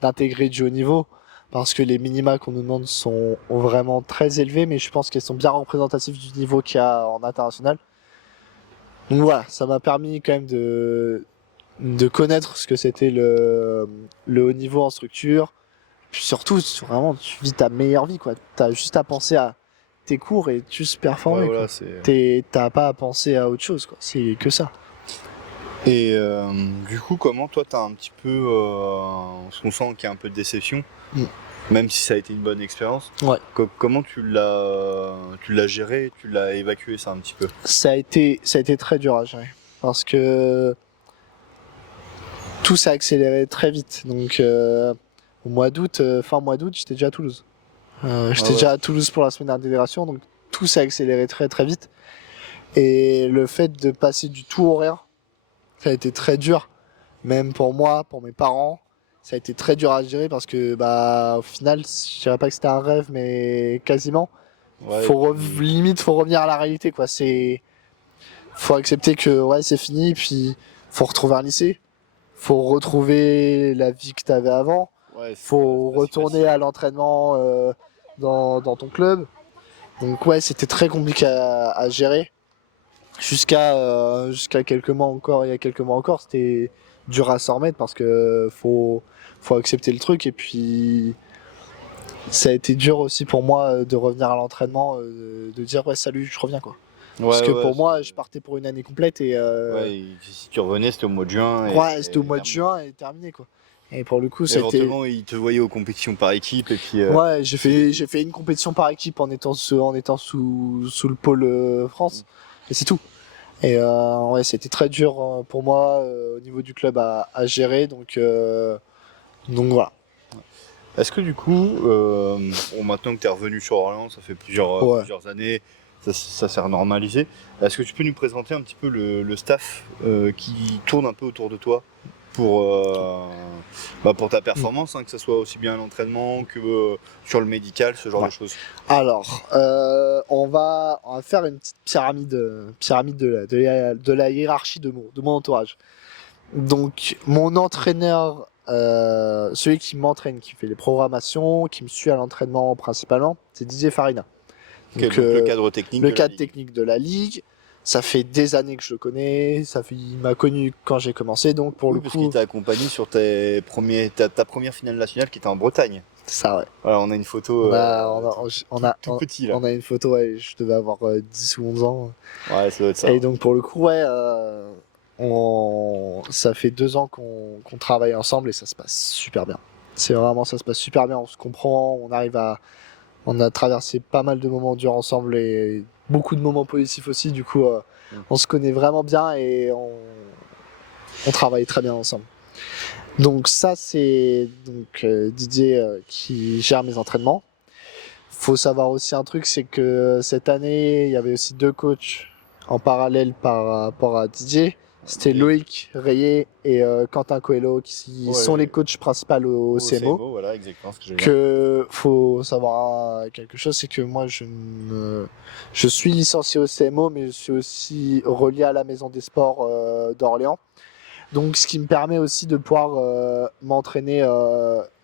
d'intégrer du haut niveau. Parce que les minima qu'on nous demande sont vraiment très élevés, mais je pense qu'elles sont bien représentatives du niveau qu'il y a en international. Donc voilà, ça m'a permis quand même de connaître ce que c'était le haut niveau en structure. Puis surtout, vraiment, tu vis ta meilleure vie, quoi. T'as juste à penser à tes cours et juste performer. Ouais, voilà, t'as pas à penser à autre chose, quoi. C'est que ça. Et du coup, comment toi, t'as un petit peu... on sent qu'il y a un peu de déception, même si ça a été une bonne expérience. Ouais. Comment tu l'as géré, tu l'as évacué ça un petit peu? Ça a été très dur à gérer. Parce que tout s'est accéléré très vite. Donc, au mois d'août, fin mois d'août, j'étais déjà à Toulouse. J'étais déjà à Toulouse pour la semaine d'intégration, donc tout s'est accéléré très très vite. Et le fait de passer du tout au rien, ça a été très dur, même pour moi, pour mes parents. Ça a été très dur à gérer parce que, au final, je dirais pas que c'était un rêve, mais quasiment. Ouais, Limite, faut revenir à la réalité, quoi. Faut accepter que, ouais, c'est fini, puis faut retrouver un lycée. Faut retrouver la vie que t'avais avant. Ouais, faut retourner à l'entraînement dans ton club. Donc ouais, c'était très compliqué à gérer. Jusqu'à quelques mois encore, il y a quelques mois encore, c'était dur à s'en remettre parce que faut accepter le truc. Et puis ça a été dur aussi pour moi de revenir à l'entraînement, de dire ouais salut, je reviens, quoi. Parce que pour moi, je partais pour une année complète et si tu revenais, c'était au mois de juin. C'était au mois de juin et terminé, quoi. Et pour le coup, ça a été... Éventuellement, ils te voyaient aux compétitions par équipe et puis... Ouais, j'ai fait une compétition par équipe en étant sous le pôle France. Et c'est tout. Et ouais, c'était très dur pour moi au niveau du club à gérer. Donc voilà. Est-ce que du coup, maintenant que tu es revenu sur Orléans, ça fait plusieurs années, ça s'est normalisé. Est-ce que tu peux nous présenter un petit peu le staff qui tourne un peu autour de toi pour ta performance, que ce soit aussi bien à l'entraînement que sur le médical, ce genre de choses? Alors, on va faire une petite pyramide de la hiérarchie de mon entourage. Donc, mon entraîneur, celui qui m'entraîne, qui fait les programmations, qui me suit à l'entraînement principalement, c'est Didier Farina. Donc, le cadre technique de la ligue. Ça fait des années que je le connais. Il m'a connu quand j'ai commencé, donc pour le coup. Parce qu'il t'a accompagné sur ta première finale nationale qui était en Bretagne. C'est ça, ouais. Voilà, on a une photo. Tout petit là. On a une photo, ouais, je devais avoir 10 ou 11 ans. Ouais, ça doit être ça. Et donc pour le coup, ouais, ça fait 2 ans qu'on travaille ensemble et ça se passe super bien. Ça se passe super bien. On se comprend, on a traversé pas mal de moments durs ensemble et beaucoup de moments positifs aussi. Du coup, on se connaît vraiment bien et on travaille très bien ensemble. Donc ça, c'est Didier qui gère mes entraînements. Faut savoir aussi un truc, c'est que cette année, il y avait aussi 2 coachs en parallèle par rapport à Didier. C'était Loïc Rayet et Quentin Coelho qui sont les coachs principaux au CMO. Voilà, exactement ce que j'ai Que faut savoir quelque chose, c'est que moi je suis licencié au CMO, mais je suis aussi relié à la Maison des Sports d'Orléans. Donc ce qui me permet aussi de pouvoir m'entraîner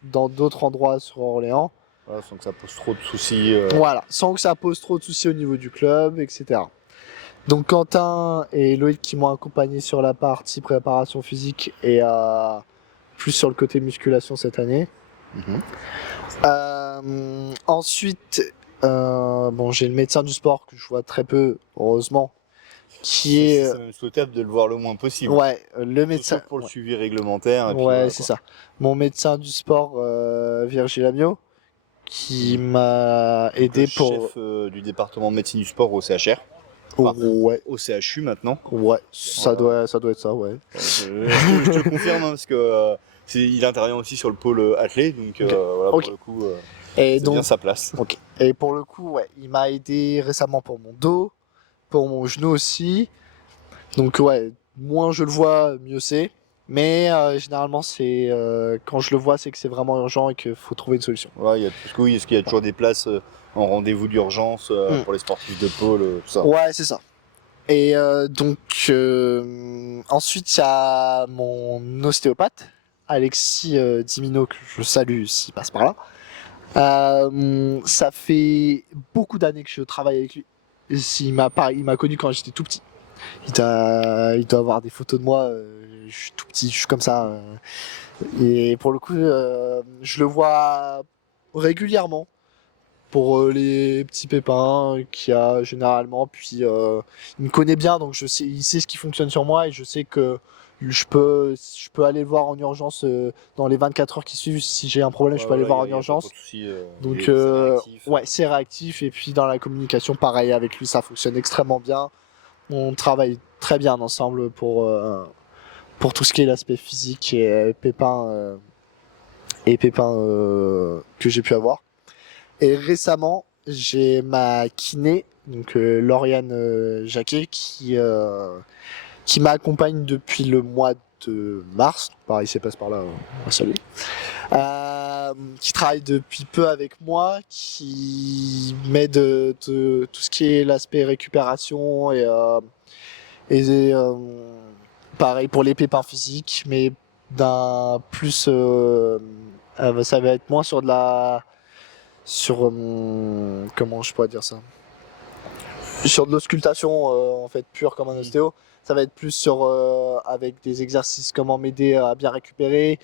dans d'autres endroits sur Orléans. Voilà, sans que ça pose trop de soucis. Voilà, sans que ça pose trop de soucis au niveau du club, etc. Donc Quentin et Loïc qui m'ont accompagné sur la partie préparation physique et plus sur le côté musculation cette année. Ensuite, j'ai le médecin du sport que je vois très peu, heureusement, c'est même souhaitable de le voir le moins possible. Ouais, le médecin pour le suivi réglementaire. Et puis c'est ça. Mon médecin du sport, Virgile Amiot, qui m'a aidé chef du département de médecine du sport au CHR. Au CHU maintenant. Ouais, ça doit être ça, ouais. Je te confirme parce que il intervient aussi sur le pôle athlé, donc pour le coup, c'est bien sa place. Et pour le coup, ouais, il m'a aidé récemment pour mon dos, pour mon genou aussi. Donc ouais, moins je le vois, mieux c'est. Mais généralement, c'est quand je le vois, c'est que c'est vraiment urgent et qu'il faut trouver une solution. Ouais, est-ce qu'il y a toujours des places en rendez-vous d'urgence pour les sportifs de pôle, tout ça? Ouais, c'est ça. Et donc ensuite, il y a mon ostéopathe, Alexis Dimino, que je salue s'il passe par là. Ça fait beaucoup d'années que je travaille avec lui. Il m'a connu quand j'étais tout petit. Il doit avoir des photos de moi. Je suis tout petit, je suis comme ça. Et pour le coup, je le vois régulièrement pour les petits pépins qu'il y a généralement. Puis il me connaît bien, donc il sait ce qui fonctionne sur moi et je sais que je peux aller le voir en urgence dans les 24 heures qui suivent. Si j'ai un problème, je peux aller le voir en urgence. Donc ouais, c'est réactif. Et puis dans la communication, pareil avec lui, ça fonctionne extrêmement bien. On travaille très bien ensemble pour tout ce qui est l'aspect physique et pépins que j'ai pu avoir. Et récemment, j'ai ma kiné, donc Lauriane Jacquet, qui m'accompagne depuis le mois de mars. Pareil, c'est passe par là, salut. Qui travaille depuis peu avec moi, qui m'aide de tout ce qui est l'aspect récupération et pareil pour les pépins physiques, mais d'un plus, ça va être moins sur comment je pourrais dire ça, sur de l'auscultation en fait pure comme un ostéo. Ça va être plus sur avec des exercices, comment m'aider à bien récupérer,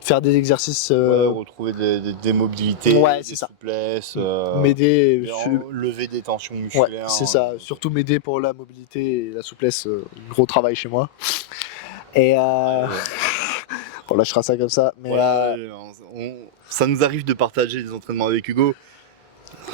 faire des exercices retrouver des mobilités, ouais, des souplesses, m'aider lever des tensions musculaires. Ouais, c'est ça, surtout m'aider pour la mobilité et la souplesse, gros travail chez moi. Et on lâchera ça comme ça, mais ça nous arrive de partager des entraînements avec Hugo.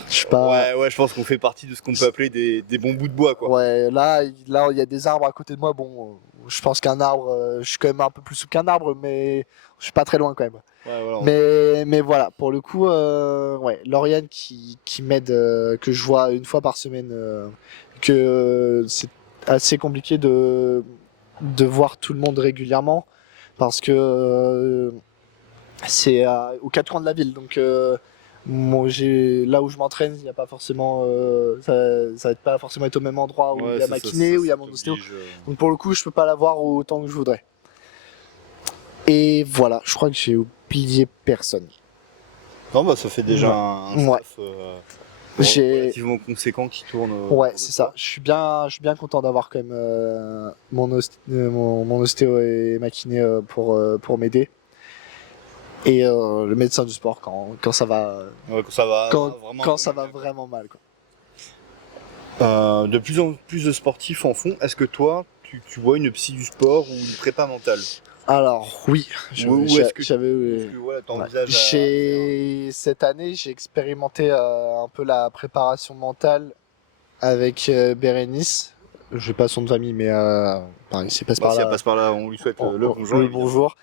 Je sais pas. Ouais, je pense qu'on fait partie de ce qu'on peut appeler des bons bouts de bois, quoi. Ouais, là, il y a des arbres à côté de moi. Bon, je pense qu'un arbre, je suis quand même un peu plus souple qu'un arbre, mais je suis pas très loin quand même. Ouais, voilà, mais voilà, pour le coup, ouais, Lauriane qui m'aide, que je vois une fois par semaine, que c'est assez compliqué de voir tout le monde régulièrement parce que c'est aux quatre coins de la ville, donc là où je m'entraîne, il y a pas forcément, ça va pas forcément être au même endroit où il y a ma kiné, où il y a mon ostéo. Donc pour le coup, je peux pas l'avoir autant que je voudrais. Et voilà, je crois que j'ai oublié personne. Non, bah ça fait déjà un staff relativement conséquent qui tourne. Ouais, c'est ça. Je suis bien content d'avoir quand même mon ostéo et ma kiné pour m'aider. Et le médecin du sport quand ça va, quand ça va vraiment mal, quoi. De plus en plus de sportifs en font. Est-ce que toi, tu vois une psy du sport ou une prépa mentale? Alors oui, cette année j'ai expérimenté un peu la préparation mentale avec Bérénice. Je sais pas son nom de famille, mais pareil, si elle passe par là. Si elle passe par là, on lui souhaite le bonjour. Le bonjour.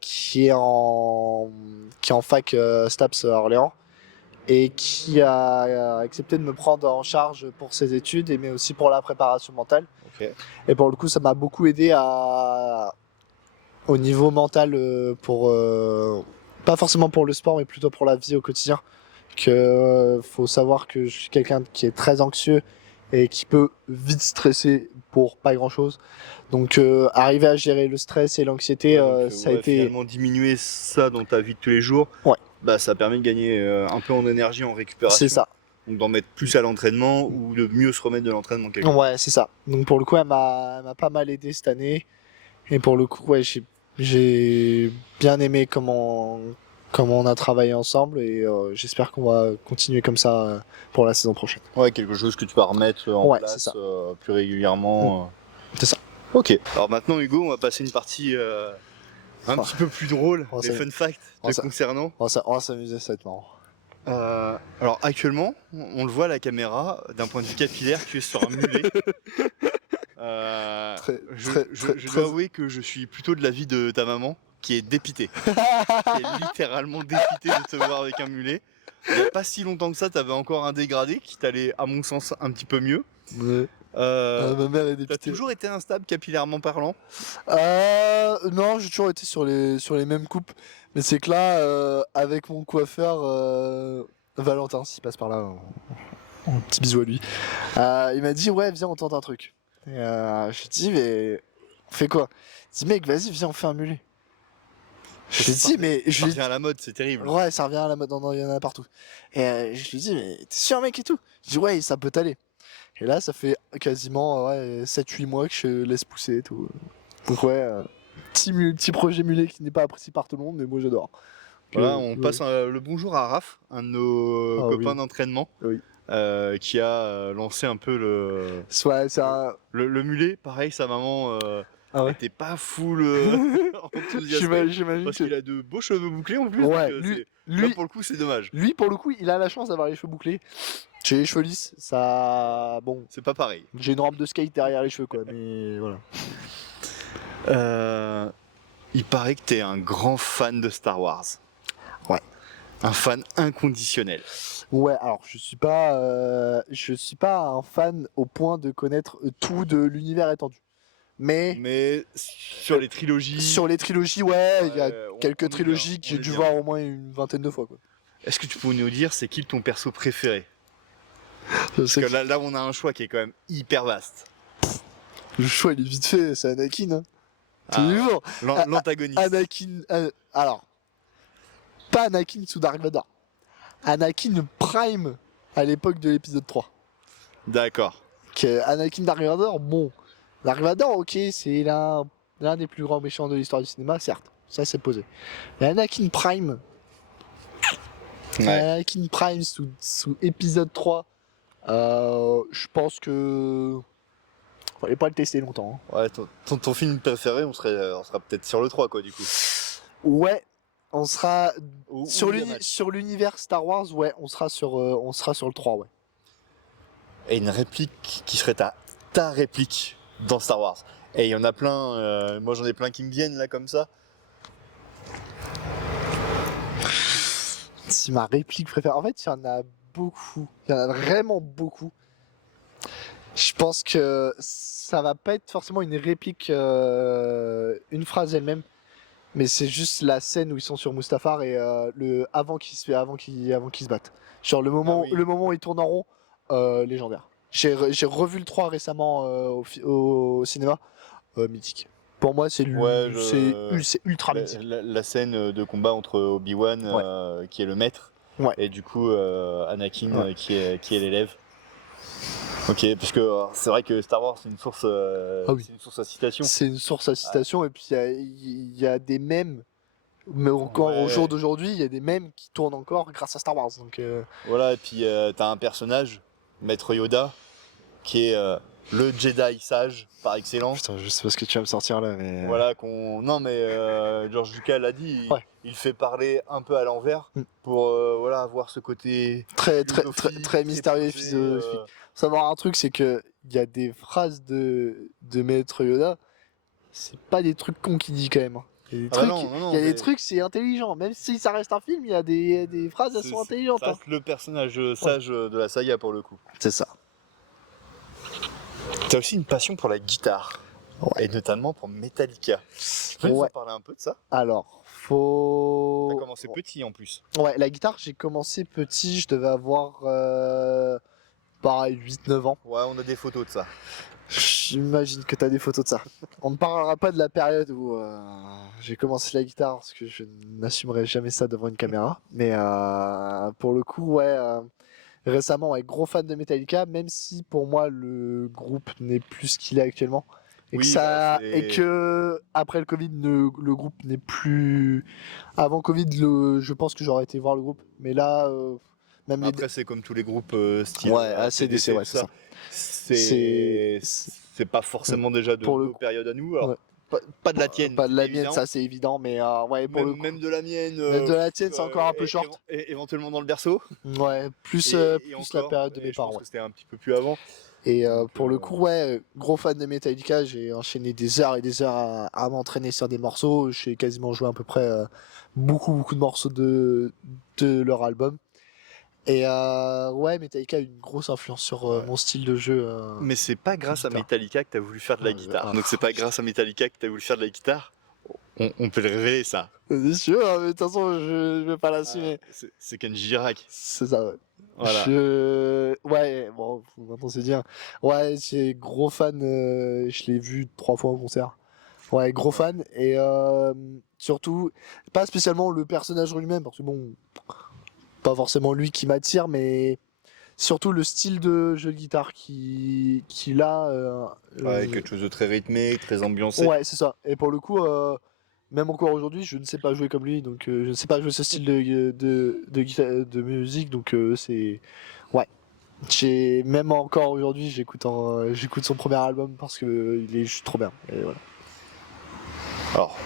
Qui est en fac STAPS à Orléans et qui a accepté de me prendre en charge pour ses études mais aussi pour la préparation mentale. Okay. Et pour le coup, ça m'a beaucoup aidé au niveau mental pour pas forcément pour le sport mais plutôt pour la vie au quotidien. Faut savoir que je suis quelqu'un qui est très anxieux et qui peut vite stresser pour pas grand chose. Donc arriver à gérer le stress et l'anxiété, ça a été finalement diminuer ça dans ta vie de tous les jours. Ouais. Bah ça permet de gagner un peu en énergie, en récupération. C'est ça. Donc d'en mettre plus à l'entraînement ou de mieux se remettre de l'entraînement. Ouais, c'est ça. Donc pour le coup, elle m'a pas mal aidé cette année. Et pour le coup, ouais, j'ai bien aimé comment on a travaillé ensemble et j'espère qu'on va continuer comme ça pour la saison prochaine. Ouais, quelque chose que tu vas remettre en place plus régulièrement. C'est ça. Ok. Alors maintenant, Hugo, on va passer une partie un petit peu plus drôle, des fun facts te concernant. On va s'amuser, ça va être marrant. Alors actuellement, on le voit à la caméra, d'un point de vue capillaire, tu es sur un mulet. Je dois avouer que je suis plutôt de l'avis de ta maman, qui est dépitée. Qui est littéralement dépitée de te voir avec un mulet. Il n'y a pas si longtemps que ça, tu avais encore un dégradé qui t'allait, à mon sens, un petit peu mieux. Ouais. Ma mère est T'as dépitée. toujours été instable capillairement parlant? Non, j'ai toujours été sur les mêmes coupes. Mais c'est que là, avec mon coiffeur, Valentin, s'il passe par là, un petit bisou à lui. Il m'a dit, ouais, viens, on tente un truc. Et, je lui dis, mais on fait quoi? Il dit, mec, vas-y, viens, on fait un mulet. Je lui dis, mais. Ça revient à la mode, c'est terrible. Ouais, ça revient à la mode, il y en a partout. Et je lui dis, mais t'es sûr, mec, et tout? Je dis, ouais, ça peut t'aller. Et là, ça fait quasiment 7-8 mois que je laisse pousser et tout. Donc, ouais, petit projet mulet qui n'est pas apprécié par tout le monde, mais moi j'adore. Voilà, on passe le bonjour à Raph, un de nos copains oui. d'entraînement, Oui. qui a lancé un peu Ouais, c'est un. le mulet. Pareil, sa maman Ah ouais. était pas full enthousiasmée J'imagine parce que. qu'il a de beaux cheveux bouclés en plus. Ouais, donc, là, lui, pour le coup, c'est dommage. lui, pour le coup, il a la chance d'avoir les cheveux bouclés. J'ai les cheveux lisses, ça. Bon, C'est pas pareil. j'ai une rampe de skate derrière les cheveux, quoi, mais voilà. Il paraît que t'es un grand fan de Star Wars. Ouais. Un fan inconditionnel. Ouais, alors je suis pas un fan au point de connaître tout de l'univers étendu. Mais sur les trilogies. Sur les trilogies, ouais, il y a on quelques est trilogies bien, que j'ai on est dû bien. voir au moins une vingtaine de fois, quoi. Est-ce que tu peux nous dire c'est qui ton perso préféré? Je Parce sais que que là, on a un choix qui est quand même hyper vaste. le choix il est vite fait, c'est Anakin, hein. Tous Ah, les jours. L'antagoniste. Anakin, alors, pas Anakin sous Dark Vador. Anakin Prime à l'époque de l'épisode 3. D'accord. Anakin Dark Vador, bon. Dark Vador, ok, c'est l'un des plus grands méchants de l'histoire du cinéma, certes. Ça, c'est posé. Mais Anakin Prime, Ouais. Anakin Prime sous épisode 3, je pense que. Fallait pas le tester longtemps, hein. Ouais, ton film préféré, on sera peut-être sur le 3, quoi, du coup. Ouais, on sera. Ou Sur l'univers Star Wars, ouais, on sera sur le 3, ouais. Et une réplique qui serait ta réplique dans Star Wars. Et il y en a plein, moi j'en ai plein qui me viennent là comme ça. Si ma réplique préférée. En fait, il y en a beaucoup. Il y en a vraiment beaucoup. Je pense que ça va pas être forcément une réplique, une phrase elle-même, mais c'est juste la scène où ils sont sur Mustafar et avant qu'ils se battent. Genre Ah oui. le moment où ils tournent en rond, légendaire. J'ai revu le 3 récemment au cinéma, mythique. Pour moi, c'est Ouais, c'est ultra mythique. la scène de combat entre Obi-Wan, qui est le maître, Ouais. et du coup Anakin, Ouais. qui est l'élève. Ok, parce que c'est vrai que Star Wars c'est une source, oui. c'est une source à citation. C'est une source à citation, et puis il y a des mèmes, mais encore au Ouais. jour d'aujourd'hui, il y a des mèmes qui tournent encore grâce à Star Wars. Donc, Voilà, et puis t'as un personnage, Maître Yoda, qui est le Jedi sage par excellence. putain, je sais pas ce que tu vas me sortir là, mais. Voilà non mais George Lucas l'a dit, Ouais. il fait parler un peu à l'envers pour voilà avoir ce côté Très philosophique, mystérieux et posé, philosophique. Faut savoir un truc, c'est que il y a des phrases de Maître Yoda, c'est pas des trucs cons qu'il dit quand même, hein. Il y a des Ah bah trucs, non, il y a mais des trucs, c'est intelligent. Même si ça reste un film, il y a des phrases, elles sont intelligentes, ça hein. reste le personnage sage de la saga pour le coup. C'est ça. T'as aussi une passion pour la guitare. Ouais. Et notamment pour Metallica. Tu peux nous en parler un peu de ça? Alors, faut. T'as commencé petit en plus. Ouais, la guitare, j'ai commencé petit, je devais avoir pareil, 8-9 ans. Ouais, on a des photos de ça. J'imagine que t'as des photos de ça. On ne parlera pas de la période où j'ai commencé la guitare, parce que je n'assumerai jamais ça devant une caméra. Mais pour le coup, ouais, récemment, ouais, gros fan de Metallica, même si pour moi le groupe n'est plus ce qu'il est actuellement. Et Oui, et que après le Covid, le groupe n'est plus. Avant Covid, je pense que j'aurais été voir le groupe. Mais là, même Après, c'est comme tous les groupes style ouais, ACDC, ouais, tout c'est ça. C'est pas forcément déjà de pour le nos coup. période à nous. Alors, Ouais. pas de la tienne. Pas de la c'est mienne, évident. ça c'est évident, mais ouais, pour le coup. Même de la mienne. Même de la tienne, c'est encore un peu short. Éventuellement dans le berceau. Ouais, plus Et la encore, période de et mes je parents. pense Ouais. que c'était un petit peu plus avant. Et Donc, pour le coup, ouais, gros fan de Metallica, j'ai enchaîné des heures et des heures à m'entraîner sur des morceaux. J'ai quasiment joué à peu près beaucoup de morceaux de leur album. Et ouais, Metallica a eu une grosse influence sur mon style de jeu. Mais c'est pas grâce à Metallica que t'as voulu faire de la guitare. Donc c'est pas grâce à Metallica que t'as voulu faire de la guitare. On peut le révéler, ça. C'est sûr, mais de toute façon, je vais pas l'assumer. C'est Kenji Girac. C'est ça, ouais. Voilà. Ouais, bon, maintenant c'est dire. Ouais, c'est gros fan, je l'ai vu 3 fois en concert. Ouais, gros fan, et surtout, pas spécialement le personnage lui-même, parce que bon, pas forcément lui qui m'attire, mais surtout le style de jeu de guitare qu'il a. Ouais, quelque chose de très rythmé, très ambiancé. Ouais, c'est ça. Et pour le coup, même encore aujourd'hui, je ne sais pas jouer comme lui, donc je ne sais pas jouer ce style de musique, donc c'est. Ouais. Même encore aujourd'hui, j'écoute son premier album parce que il est juste trop bien. Et voilà. Alors,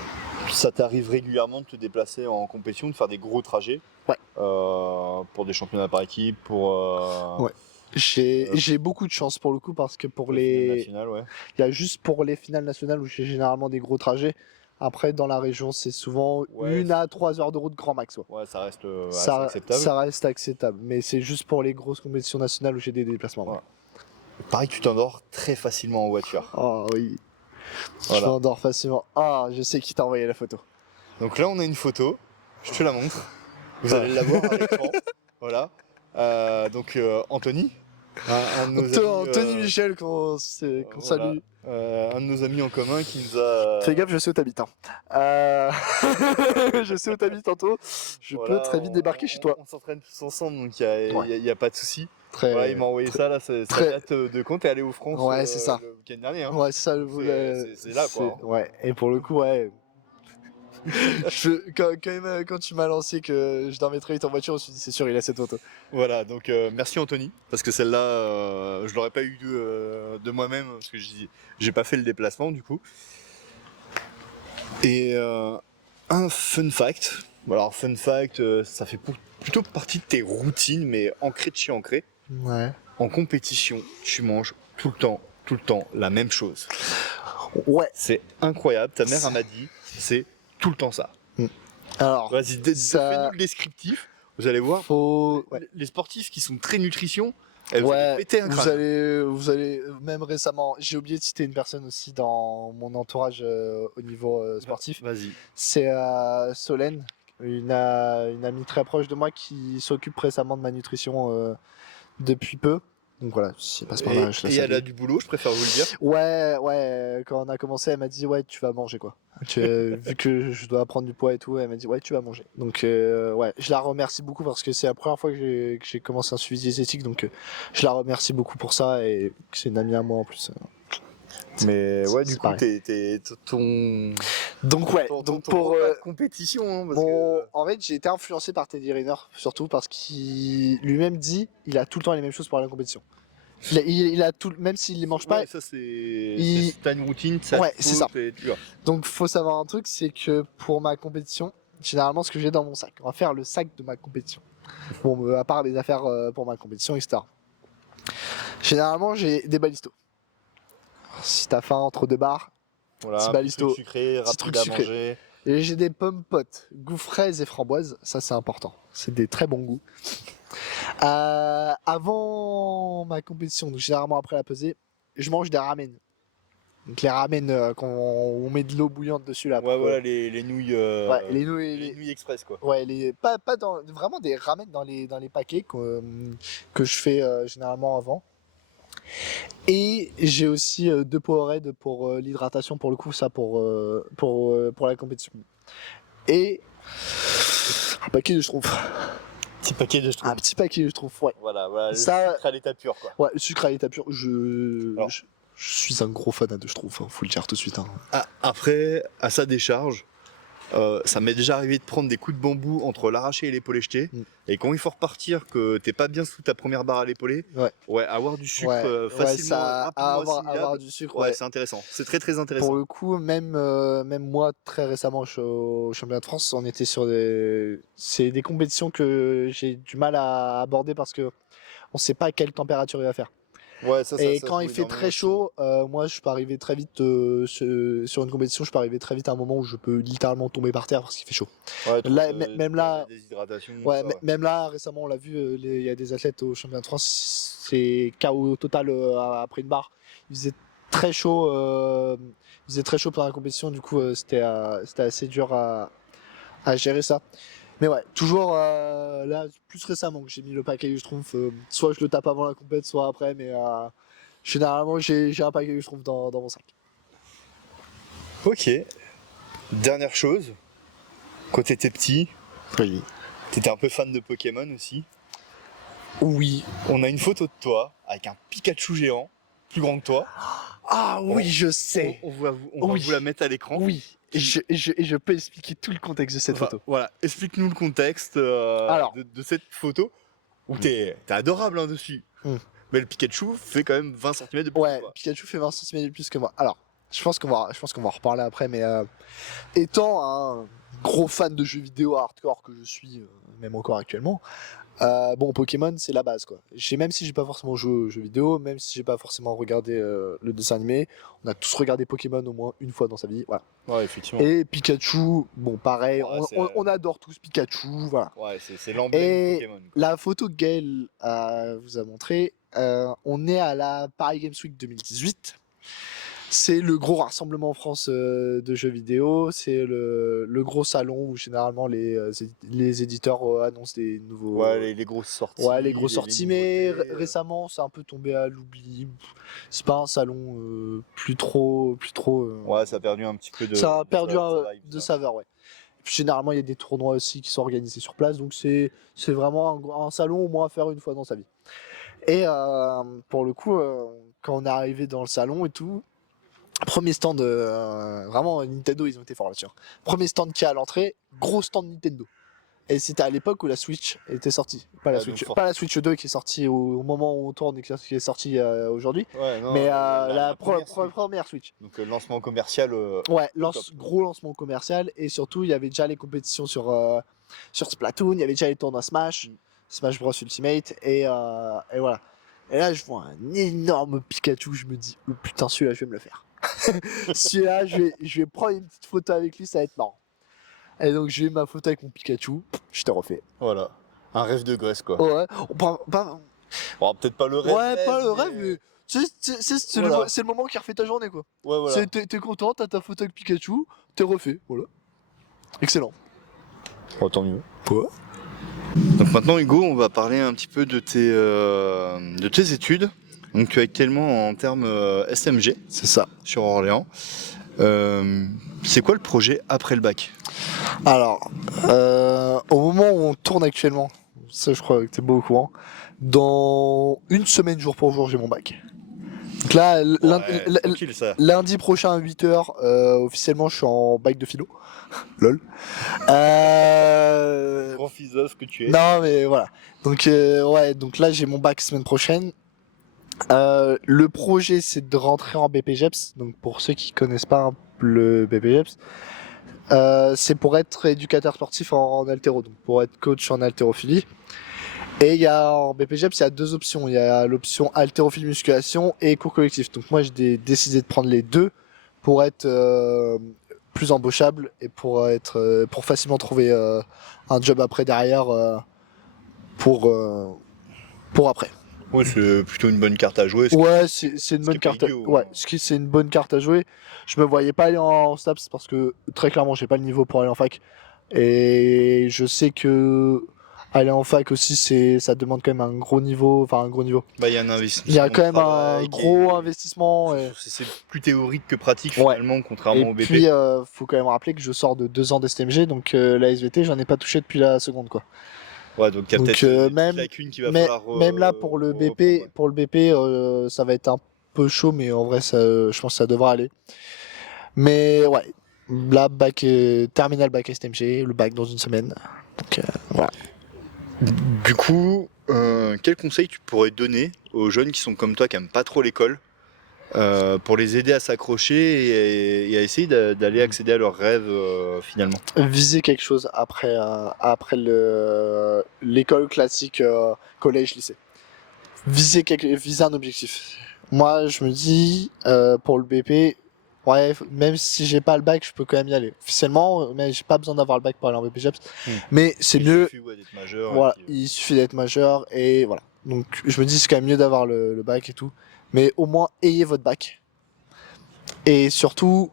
ça t'arrive régulièrement de te déplacer en compétition, de faire des gros trajets. Ouais. Pour des championnats par équipe, pour. Ouais. J'ai beaucoup de chance pour le coup parce que pour les. Nationales, ouais. Il y a juste pour les finales nationales où j'ai généralement des gros trajets. Après, dans la région, c'est souvent 1 à 3 heures de route grand max. Ouais, ça reste assez Ça, acceptable. ça reste acceptable, mais c'est juste pour les grosses compétitions nationales où j'ai des déplacements. Ouais. Pareil, tu t'endors très facilement en voiture. Oh oui. Voilà. Je m'endors facilement. Ah, je sais qui t'a envoyé la photo. Donc là, on a une photo. Je te la montre. Vous allez la voir à l'écran. Voilà. Donc Anthony. Un de nos amis, Anthony Michel, qu'on salue. Un de nos amis en commun qui nous a. Fais gaffe, je sais où t'habites. Je sais où t'habites tantôt. Je peux très vite débarquer chez toi. On s'entraîne tous ensemble, donc il n'y a pas de souci. Voilà, il m'a envoyé ça, là, ça date de quand t'es allé aux France ouais, c'est ça. le week-end dernier. Hein. Ouais, c'est ça. C'est là, quoi. Ouais, et pour le coup, ouais. Quand tu m'as lancé que je dormais très vite en voiture, je me suis dit, c'est sûr, il a cette photo. Voilà, donc merci Anthony, parce que celle-là, je l'aurais pas eu de moi-même, parce que j'ai pas fait le déplacement du coup. Et un fun fact, alors fun fact, ça fait plutôt partie de tes routines, mais ancré de chez ancré. Ouais. En compétition, tu manges tout le temps la même chose. Ouais. C'est incroyable, ta mère m'a dit, c'est tout le temps ça. Alors, vas-y, fais-nous le descriptif. Vous allez voir, les sportifs qui sont très nutrition, vous allez péter un crâne. Vous allez, même récemment, j'ai oublié de citer une personne aussi dans mon entourage au niveau sportif. Vas-y. C'est Solène, une amie très proche de moi qui s'occupe récemment de ma nutrition depuis peu. Donc voilà, si elle passe par là, je la salue. Et elle a du boulot, je préfère vous le dire. Ouais, quand on a commencé, elle m'a dit ouais, tu vas manger quoi. Vu que je dois prendre du poids et tout, elle m'a dit ouais, tu vas manger. Donc ouais, je la remercie beaucoup parce que c'est la première fois que j'ai commencé un suivi diététique, donc je la remercie beaucoup pour ça et c'est une amie à moi en plus. Mais ouais, du coup, Donc ouais, pour compétition. Hein, en fait, j'ai été influencé par Teddy Riner surtout parce qu'il lui-même dit, il a tout le temps les mêmes choses pour aller en compétition. Il a tout, même s'il les mange pas. Ça t'as une routine, ça. Ouais, c'est ça. Donc faut savoir un truc, c'est que pour ma compétition, généralement ce que j'ai dans mon sac, on va faire le sac de ma compétition. Bon, à part les affaires pour ma compétition, etc. Généralement, j'ai des balistos. Si t'as faim entre 2 bars, voilà, petit balisto, truc sucré, rapide à manger. Et j'ai des pommes potes, goût fraises et framboises, ça c'est important. C'est des très bons goûts. Avant ma compétition, donc généralement après la pesée, je mange des ramen. Donc les ramen quand on met de l'eau bouillante dessus là. Ouais, voilà les nouilles. Les nouilles express quoi. Ouais, pas vraiment des ramen dans les paquets que je fais généralement avant. Et j'ai aussi 2 Powerade pour l'hydratation pour le coup, ça pour la compétition. Et un paquet de Schtroumpfs. Un petit paquet de Schtroumpfs, ouais. Voilà, le sucre à l'état pur quoi. Ouais, le sucre à l'état pur. Je suis un gros fan de Schtroumpfs, faut le dire tout de suite. Hein. Après, à sa décharge, ça m'est déjà arrivé de prendre des coups de bambou entre l'arraché et l'épaulé jeté. Et quand il faut repartir, que t'es pas bien sous ta première barre à l'épaulé, avoir du sucre facilement, avoir du sucre, c'est intéressant. C'est très très intéressant. Pour le coup, même moi, très récemment, au championnat de France, on était sur c'est des compétitions que j'ai du mal à aborder parce que on sait pas à quelle température il va faire. Ouais, ça Et se quand joue il fait énormément très aussi. chaud, moi je peux arriver très vite sur une compétition, je peux arriver très vite à un moment où je peux littéralement tomber par terre parce qu'il fait chaud. Ouais, Là, de la déshydratation, ouais, ça, ouais. même là, récemment, on l'a vu, il y a des athlètes au championnat de France, c'est KO total après une barre. Il faisait très chaud, pendant la compétition, du coup, c'était assez dur à gérer ça. Mais ouais, toujours là, plus récemment que j'ai mis le package Schtroumpf, soit je le tape avant la compète, soit après, mais généralement, j'ai un package Schtroumpf dans mon sac. Ok. Dernière chose, quand t'étais petit, Oui. t'étais un peu fan de Pokémon aussi. Oui. On a une photo de toi avec un Pikachu géant, plus grand que toi. Ah oui, je sais. On va Oui. vous la mettre à l'écran. Oui. Je peux expliquer tout le contexte de cette photo. Voilà, explique-nous le contexte Alors. de cette photo où t'es adorable hein, dessus. Mm. Mais le Pikachu fait quand même 20 cm de plus. Ouais, Quoi. Pikachu fait 20 cm de plus que moi. Alors, je pense qu'on va en reparler après, mais étant un gros fan de jeux vidéo hardcore que je suis, même encore actuellement, bon, Pokémon, c'est la base, quoi. Même si j'ai pas forcément joué aux jeux vidéo, même si j'ai pas forcément regardé le dessin animé, on a tous regardé Pokémon au moins une fois dans sa vie, voilà. Ouais, effectivement. Et Pikachu, bon, pareil, Ouais, on adore tous Pikachu, voilà. Ouais, c'est l'emblème Et Pokémon. Quoi. la photo que Gaël vous a montrée, on est à la Paris Games Week 2018. C'est le gros rassemblement en France de jeux vidéo. C'est le gros salon où généralement les éditeurs annoncent des nouveaux. Ouais, les grosses sorties. Ouais, les grosses sorties. Mais nouveautés, récemment, c'est un peu tombé à l'oubli. C'est pas un salon plus trop. Ouais, ça a perdu un petit peu de. Ça a perdu sa vibe, de ça. saveur, ouais. Puis, généralement, il y a des tournois aussi qui sont organisés sur place. Donc c'est vraiment un salon au moins à faire une fois dans sa vie. Et pour le coup, quand on est arrivé dans le salon et tout. Premier stand, vraiment Nintendo, ils ont été forts là-dessus. Premier stand qui est à l'entrée, gros stand Nintendo. Et c'était à l'époque où la Switch était sortie. Pas la Switch 2 qui est sortie au moment où on tourne et qui est sortie aujourd'hui. Ouais, non, mais la première Switch. Donc lancement commercial. Ouais, gros lancement commercial. Et surtout, il y avait déjà les compétitions sur Splatoon, il y avait déjà les tournois Smash, Smash Bros Ultimate. Et voilà. Et là, je vois un énorme Pikachu, je me dis, oh putain, celui-là, je vais me le faire. Celui-là, je vais prendre une petite photo avec lui, ça va être marrant. Et donc, j'ai eu ma photo avec mon Pikachu, je t'ai refait. Voilà. Un rêve de gosse, quoi. Ouais, Bon, peut-être pas le rêve. Ouais, pas le rêve, mais c'est Voilà. le moment qui refait ta journée, quoi. Ouais, voilà. T'es content, t'as ta photo avec Pikachu, t'es refait, voilà. Excellent. Oh, tant mieux. Quoi? Donc maintenant, Hugo, on va parler un petit peu de tes études. Donc tu es actuellement en termes SMG. C'est ça. Sur Orléans. C'est quoi le projet après le bac? Alors, au moment où on tourne actuellement, ça je crois que t'es beau au courant, dans une semaine jour pour jour j'ai mon bac. Donc là, tranquille, ça. lundi prochain à 8h, officiellement je suis en bac de philo. Lol. Grand philosophe que tu es. Non mais voilà. Donc ouais, donc là j'ai mon bac semaine prochaine. Le projet c'est de rentrer en BPGEPS. Donc pour ceux qui connaissent pas le BPGEPS, c'est pour être éducateur sportif en haltéro, donc pour être coach en haltérophilie. Et il y a en BPGEPS, il y a deux options. Il y a l'option haltérophilie musculation et cours collectif. Donc moi j'ai décidé de prendre les deux pour être plus embauchable et pour facilement trouver un job après derrière pour après. Ouais, c'est plutôt une bonne carte à jouer. Ouais, c'est une bonne carte. Ouais, c'est une bonne carte à jouer. Je me voyais pas aller en STAPS parce que très clairement, j'ai pas le niveau pour aller en fac. Et je sais que aller en fac aussi, ça demande quand même un gros niveau. Bah, il y a un investissement. Il y a quand même un gros investissement. C'est plus théorique que pratique finalement, contrairement au BP. Et puis, faut quand même rappeler que je sors de 2 ans d'STMG, donc la SVT, j'en ai pas touché depuis la seconde, quoi. Ouais, donc il y a peut-être une lacune qui va falloir. Même là, pour le BP, ça va être un peu chaud, mais en vrai, je pense que ça devra aller. Mais ouais, là, terminal bac STMG, le bac dans une semaine. Donc voilà. Du coup, quel conseil tu pourrais donner aux jeunes qui sont comme toi, qui aiment pas trop l'école, pour les aider à s'accrocher et à essayer d'aller accéder à leurs rêves finalement? Viser quelque chose après l'école classique, collège, lycée. viser un objectif. Moi, je me dis, pour le BP, ouais, même si j'ai pas le bac, je peux quand même y aller. Officiellement, mais j'ai pas besoin d'avoir le bac pour aller en BP GEPS. Mais c'est mieux. Il suffit d'être majeur. Voilà, il suffit d'être majeur et voilà. Donc, je me dis, c'est quand même mieux d'avoir le bac et tout. Mais au moins, ayez votre bac. Et surtout,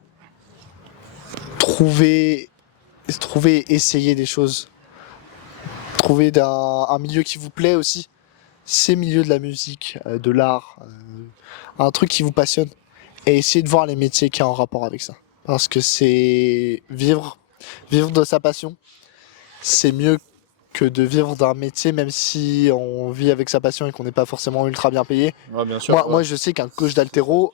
trouver, essayer des choses. Trouver un milieu qui vous plaît aussi. Ces milieux de la musique, de l'art, un truc qui vous passionne. Et essayer de voir les métiers qui ont en rapport avec ça. Parce que c'est vivre de sa passion, c'est mieux que de vivre d'un métier, même si on vit avec sa passion et qu'on n'est pas forcément ultra bien payé. Ouais, bien sûr, moi, je sais qu'un coach d'haltéro,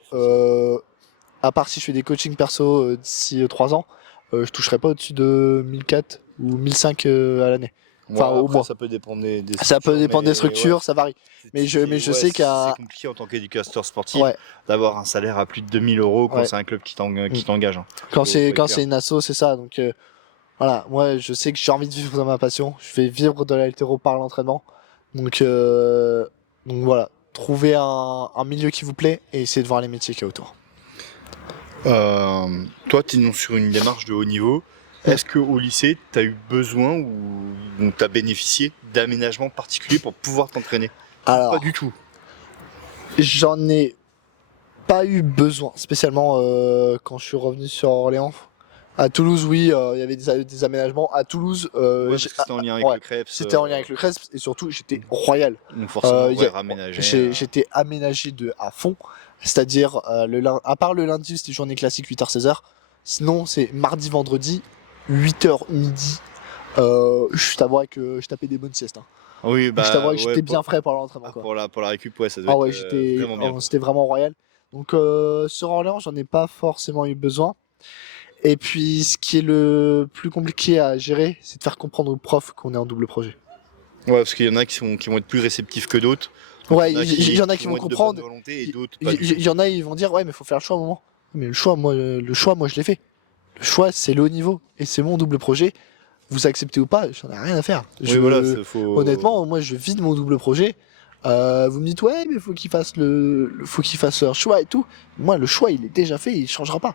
à part si je fais des coachings perso d'ici 3 ans, je toucherai pas au-dessus de 1004 ou 1005 à l'année. Enfin, au mois. Ça peut dépendre des structures. Ça peut dépendre des structures, ça varie. Mais je sais qu'à... C'est compliqué en tant qu'éducateur sportif d'avoir un salaire à plus de 2000 € quand c'est un club qui t'engage. Quand c'est une asso, c'est ça. Donc voilà, moi je sais que j'ai envie de vivre dans ma passion. Je vais vivre de l'haltéro par l'entraînement. Donc voilà, trouver un milieu qui vous plaît et essayer de voir les métiers qu'il y a autour. Toi, tu es sur une démarche de haut niveau. Est-ce qu'au lycée, tu as eu besoin ou tu as bénéficié d'aménagements particuliers pour pouvoir t'entraîner? Alors, pas du tout. J'en ai pas eu besoin, spécialement quand je suis revenu sur Orléans. À Toulouse, oui, il y avait des aménagements. À Toulouse, c'était en lien avec le Krebs. C'était en lien avec le Krebs et surtout, j'étais royal. Donc forcément, aménagé. J'étais aménagé à fond. C'est-à-dire, à part le lundi, c'était journée classique 8h-16h. Sinon, c'est mardi, vendredi, 8h, midi. Je t'avouerais que je tapais des bonnes siestes. Hein. Oui, je t'avouerais que j'étais bien frais pour l'entraînement. Pour la récup, ça doit être vraiment bien. C'était vraiment royal. Donc, sur Orléans, j'en ai pas forcément eu besoin. Et puis, ce qui est le plus compliqué à gérer, c'est de faire comprendre aux profs qu'on est en double projet. Ouais, parce qu'il y en a qui vont être plus réceptifs que d'autres. Ouais, il y en a qui vont comprendre. Il y en a, ils vont dire, ouais, mais faut faire le choix à un moment. Mais le choix, moi, je l'ai fait. Le choix, c'est le haut niveau. Et c'est mon double projet. Vous acceptez ou pas, j'en ai rien à faire. Honnêtement, moi, je vis de mon double projet. Vous me dites, ouais, mais faut qu'il fasse leur choix et tout. Moi, le choix, il est déjà fait, il changera pas.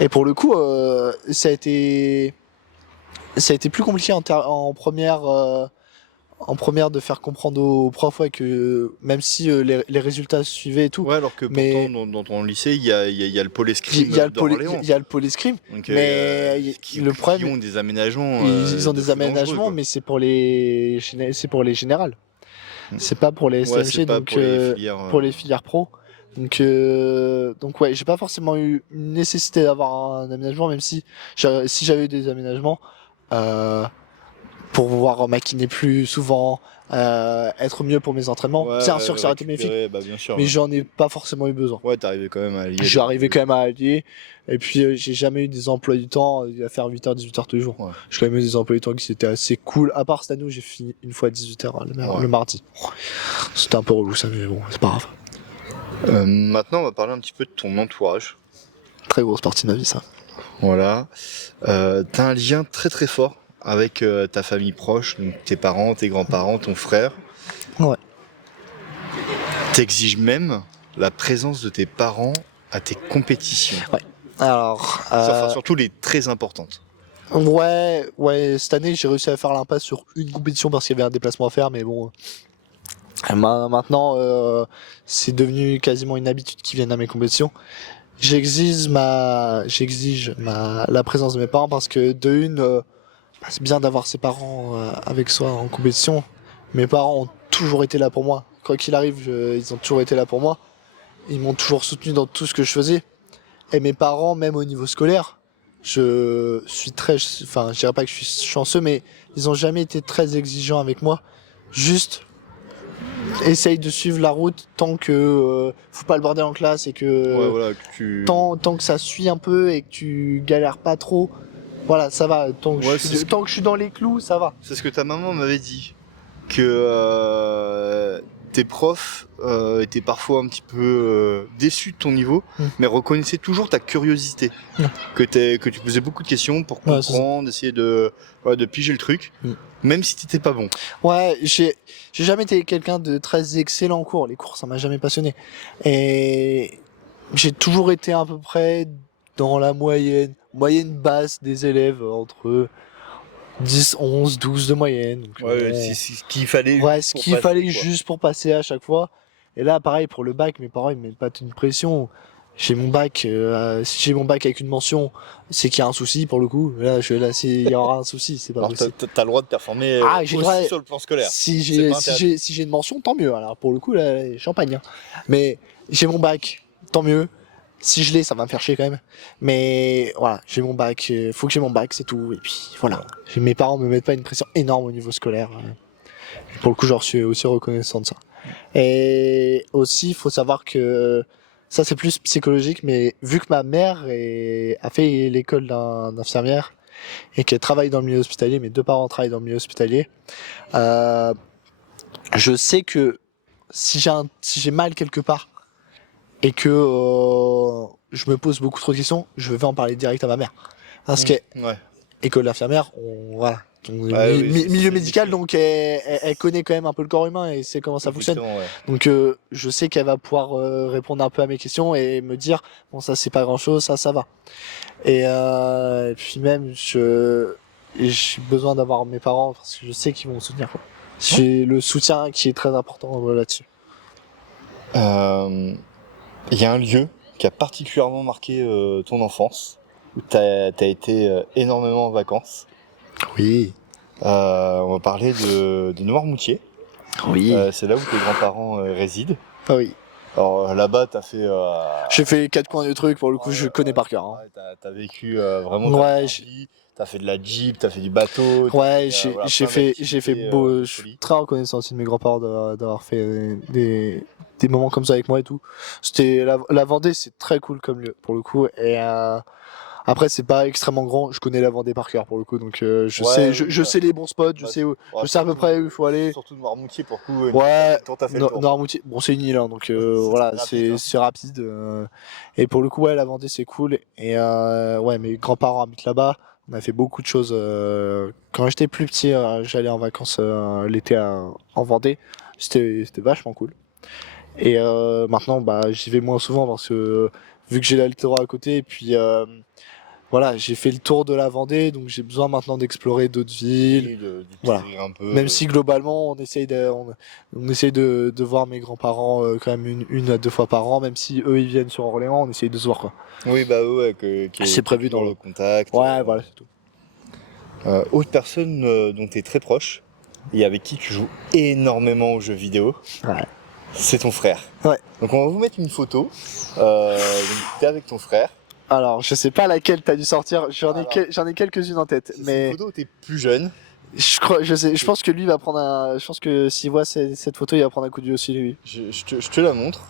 Et pour le coup, ça a été plus compliqué en première de faire comprendre aux profs que même si les résultats suivaient et tout. Ouais, alors que pourtant dans ton lycée il y a le pôle escrime. Il y a le pôle escrime. Mais le problème, ils ont des aménagements. Ils ont des aménagements, mais c'est pour les générales. C'est pas pour les SMG, donc pour les filières pro. Donc ouais, j'ai pas forcément eu une nécessité d'avoir un aménagement, même si j'avais eu des aménagements. Pour pouvoir maquiner plus souvent, être mieux pour mes entraînements. C'est sûr que ça aurait été bénéfique, mais j'en ai pas forcément eu besoin. Ouais, t'arrivais quand même à allier. J'arrivais quand même à allier, et puis j'ai jamais eu des emplois du temps à faire 8h, 18h tous les jours. Ouais. J'ai quand même eu des emplois du temps qui étaient assez cool, à part cette année où j'ai fini une fois à 18h le mardi. C'était un peu relou ça, mais bon, c'est pas grave. Maintenant, on va parler un petit peu de ton entourage. Très grosse partie de ma vie, ça. Voilà. T'as un lien très très fort avec ta famille proche, donc tes parents, tes grands-parents, ton frère. Ouais. T'exiges même la présence de tes parents à tes compétitions. Ouais. Alors. Surtout les très importantes. Ouais. Cette année, j'ai réussi à faire l'impasse sur une compétition parce qu'il y avait un déplacement à faire, mais bon. Maintenant, c'est devenu quasiment une habitude qu'ils viennent à mes compétitions. J'exige la présence de mes parents parce que c'est bien d'avoir ses parents avec soi en compétition. Mes parents ont toujours été là pour moi. Quoi qu'il arrive, ils ont toujours été là pour moi. Ils m'ont toujours soutenu dans tout ce que je faisais. Et mes parents, même au niveau scolaire, je dirais pas que je suis chanceux, mais ils ont jamais été très exigeants avec moi. Juste, essaye de suivre la route tant que faut pas le bordel en classe et que, tant que ça suit un peu et que tu galères pas trop. Voilà, ça va. Tant que je suis dans les clous, ça va. C'est ce que ta maman m'avait dit. Que tes profs étaient parfois un petit peu déçus de ton niveau, mais reconnaissaient toujours ta curiosité. Que tu posais beaucoup de questions pour comprendre, essayer de piger le truc, même si t'étais pas bon. Ouais, j'ai jamais été quelqu'un de très excellent en cours. Les cours, ça m'a jamais passionné. Et j'ai toujours été à peu près dans la moyenne basse des élèves, entre 10, 11, 12 de moyenne. Donc, c'est ce qu'il fallait. Ouais, ce qu'il fallait juste pour passer à chaque fois. Et là, pareil, pour le bac, mes parents, ils me mettent pas une pression. J'ai mon bac, si j'ai mon bac avec une mention, c'est qu'il y a un souci pour le coup. Là, il y aura un souci, c'est pas Alors, possible. t'as le droit de performer aussi sur le plan scolaire. Si j'ai une mention, tant mieux. Alors pour le coup, là, champagne. Hein. Mais j'ai mon bac, tant mieux. Si je l'ai, ça va me faire chier quand même. Mais voilà, j'ai mon bac, faut que j'ai mon bac, c'est tout. Et puis voilà. Mes parents me mettent pas une pression énorme au niveau scolaire. Pour le coup, j'en suis aussi reconnaissant de ça. Et aussi, il faut savoir que ça c'est plus psychologique, mais vu que ma mère a fait l'école d'infirmière et qu'elle travaille dans le milieu hospitalier, mes deux parents travaillent dans le milieu hospitalier, je sais que si j'ai mal quelque part et que je me pose beaucoup trop de questions, je vais en parler direct à ma mère. Parce que école d'infirmière, voilà. Milieu médical, donc elle connaît quand même un peu le corps humain et sait comment ça fonctionne. Donc je sais qu'elle va pouvoir répondre un peu à mes questions et me dire bon ça c'est pas grand chose, ça va. Et puis même j'ai besoin d'avoir mes parents parce que je sais qu'ils vont me soutenir. J'ai le soutien qui est très important là-dessus. Il y a un lieu qui a particulièrement marqué ton enfance, où t'as été énormément en vacances. Oui. On va parler de Noirmoutier. Oui. C'est là où tes grands-parents résident. Ah oui. Alors là-bas, t'as fait... J'ai fait les 4 coins de trucs, pour le coup, je connais par cœur. Hein. T'as vécu vraiment ta vie. T'as fait de la jeep, t'as fait du bateau. Ouais, j'ai fait beau. Je suis très reconnaissant aussi de mes grands-parents d'avoir fait des moments comme ça avec moi et tout. C'était la Vendée, c'est très cool comme lieu pour le coup. Et après, c'est pas extrêmement grand. Je connais la Vendée par cœur pour le coup, donc je sais les bons spots, je sais à peu près où il faut aller. Surtout Noirmoutier pour le coup. Ouais, Noirmoutier. Bon, c'est une île, hein, donc voilà, c'est rapide. Et pour le coup, ouais, la Vendée, c'est cool. Et ouais, mes grands-parents habitent là-bas. On a fait beaucoup de choses. Quand j'étais plus petit, j'allais en vacances l'été en Vendée. C'était vachement cool. Et maintenant, bah, j'y vais moins souvent parce que vu que j'ai la littoral à côté, et puis voilà, j'ai fait le tour de la Vendée, donc j'ai besoin maintenant d'explorer d'autres villes. Voilà. Un peu, même si globalement, on essaye de voir mes grands-parents quand même une à deux fois par an, même si eux ils viennent sur Orléans, on essaye de se voir quoi. Oui, bah ouais, c'est prévu dans le contact. Ouais, voilà, c'est tout. Autre personne dont tu es très proche et avec qui tu joues énormément aux jeux vidéo, c'est ton frère. Ouais. Donc on va vous mettre une photo. Donc t'es avec ton frère. Alors, je sais pas laquelle t'as dû sortir. J'en ai quelques-unes en tête. C'est une photo où t'es plus jeune. Je pense que lui va prendre je pense que s'il voit cette photo, il va prendre un coup de vieux aussi, lui. Je te la montre.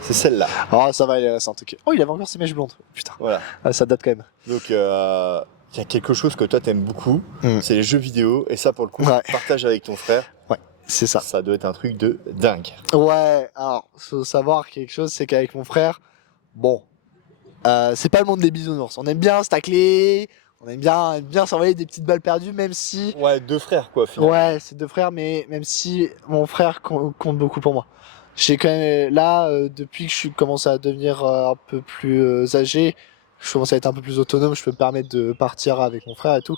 C'est celle-là. Ah, ça va, elle est récente, ok. Oh, il avait encore ses mèches blondes. Putain. Voilà. Ah, ça date quand même. Donc, il y a quelque chose que toi t'aimes beaucoup. C'est les jeux vidéo. Et ça, pour le coup, partage avec ton frère. Ouais. C'est ça. Ça doit être un truc de dingue. Ouais, alors, faut savoir quelque chose, c'est qu'avec mon frère, bon, c'est pas le monde des bisounours. On aime bien se tacler, on aime bien s'envoyer des petites balles perdues, même si... Ouais, deux frères, quoi, finalement. Ouais, c'est deux frères, mais même si mon frère compte beaucoup pour moi. J'ai quand même, là, depuis que je commence à devenir un peu plus âgé, je commence à être un peu plus autonome, je peux me permettre de partir avec mon frère et tout.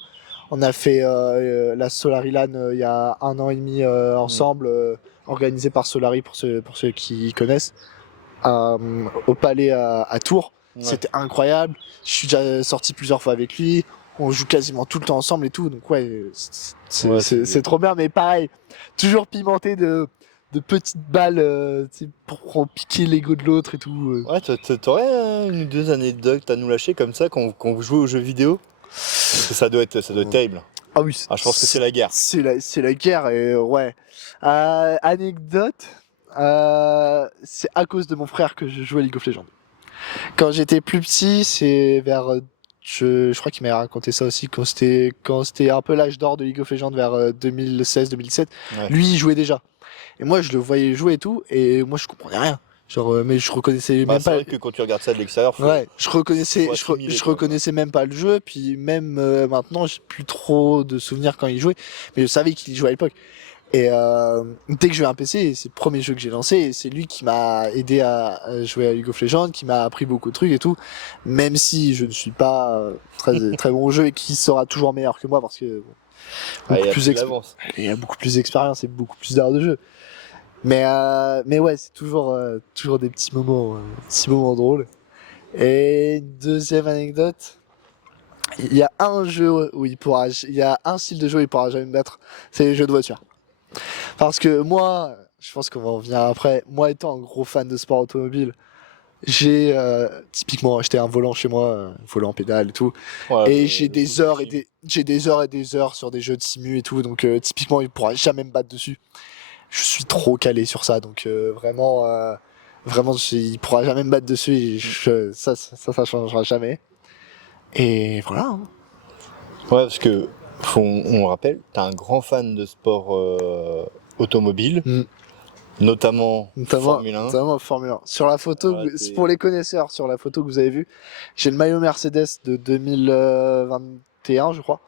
On a fait la Solarilan il y a 1 an et demi ensemble, organisé par Solari pour ceux qui connaissent, au Palais à Tours. Ouais. C'était incroyable. Je suis déjà sorti plusieurs fois avec lui. On joue quasiment tout le temps ensemble et tout. Donc ouais, c'est trop bien. Mais pareil, toujours pimenté de petites balles pour piquer l'ego de l'autre et tout. Ouais, t'aurais une ou deux anecdotes à nous lâcher comme ça quand vous jouez aux jeux vidéo? Parce que ça doit être terrible. Ah oui. Je pense que c'est la guerre. C'est la guerre et ouais. Anecdote, c'est à cause de mon frère que je jouais à League of Legends. Quand j'étais plus petit, c'est vers je crois qu'il m'avait raconté ça aussi quand c'était un peu l'âge d'or de League of Legends vers 2016-2017. Ouais. Lui, il jouait déjà. Et moi, je le voyais jouer et tout, et moi, je comprenais rien. Genre, mais je reconnaissais Bah, même c'est pas. vrai que quand tu regardes ça de l'extérieur, Ouais, je reconnaissais, faut je, re- assimiler, je quoi. reconnaissais même pas le jeu, puis même maintenant, j'ai plus trop de souvenirs quand il jouait, mais je savais qu'il y jouait à l'époque. Et dès que j'ai eu un PC, c'est le premier jeu que j'ai lancé, et c'est lui qui m'a aidé à jouer à League of Legends, qui m'a appris beaucoup de trucs et tout, même si je ne suis pas très très bon au jeu et qui sera toujours meilleur que moi parce que Ah, il beaucoup y a plus plus d'avance. il a beaucoup plus d'expérience et beaucoup plus d'heures de jeu. Mais ouais, c'est toujours des petits moments drôles. Et deuxième anecdote, il y a un jeu où il y a un style de jeu où il pourra jamais me battre, c'est les jeux de voiture. Parce que moi, je pense qu'on va en venir après, moi étant un gros fan de sport automobile, j'ai typiquement acheté un volant chez moi, un volant pédale et tout, Ouais, et j'ai des heures et des heures sur des jeux de simu et tout, donc typiquement il pourra jamais me battre dessus. Je suis trop calé sur ça, donc vraiment il pourra jamais me battre dessus, et ça changera jamais. Et voilà. Hein. Ouais, parce que, on le rappelle, t'es un grand fan de sport automobile, Mm. notamment Formule 1. Notamment Formule 1. Sur la photo, Voilà, pour les connaisseurs, sur la photo que vous avez vue, j'ai le maillot Mercedes de 2021, je crois.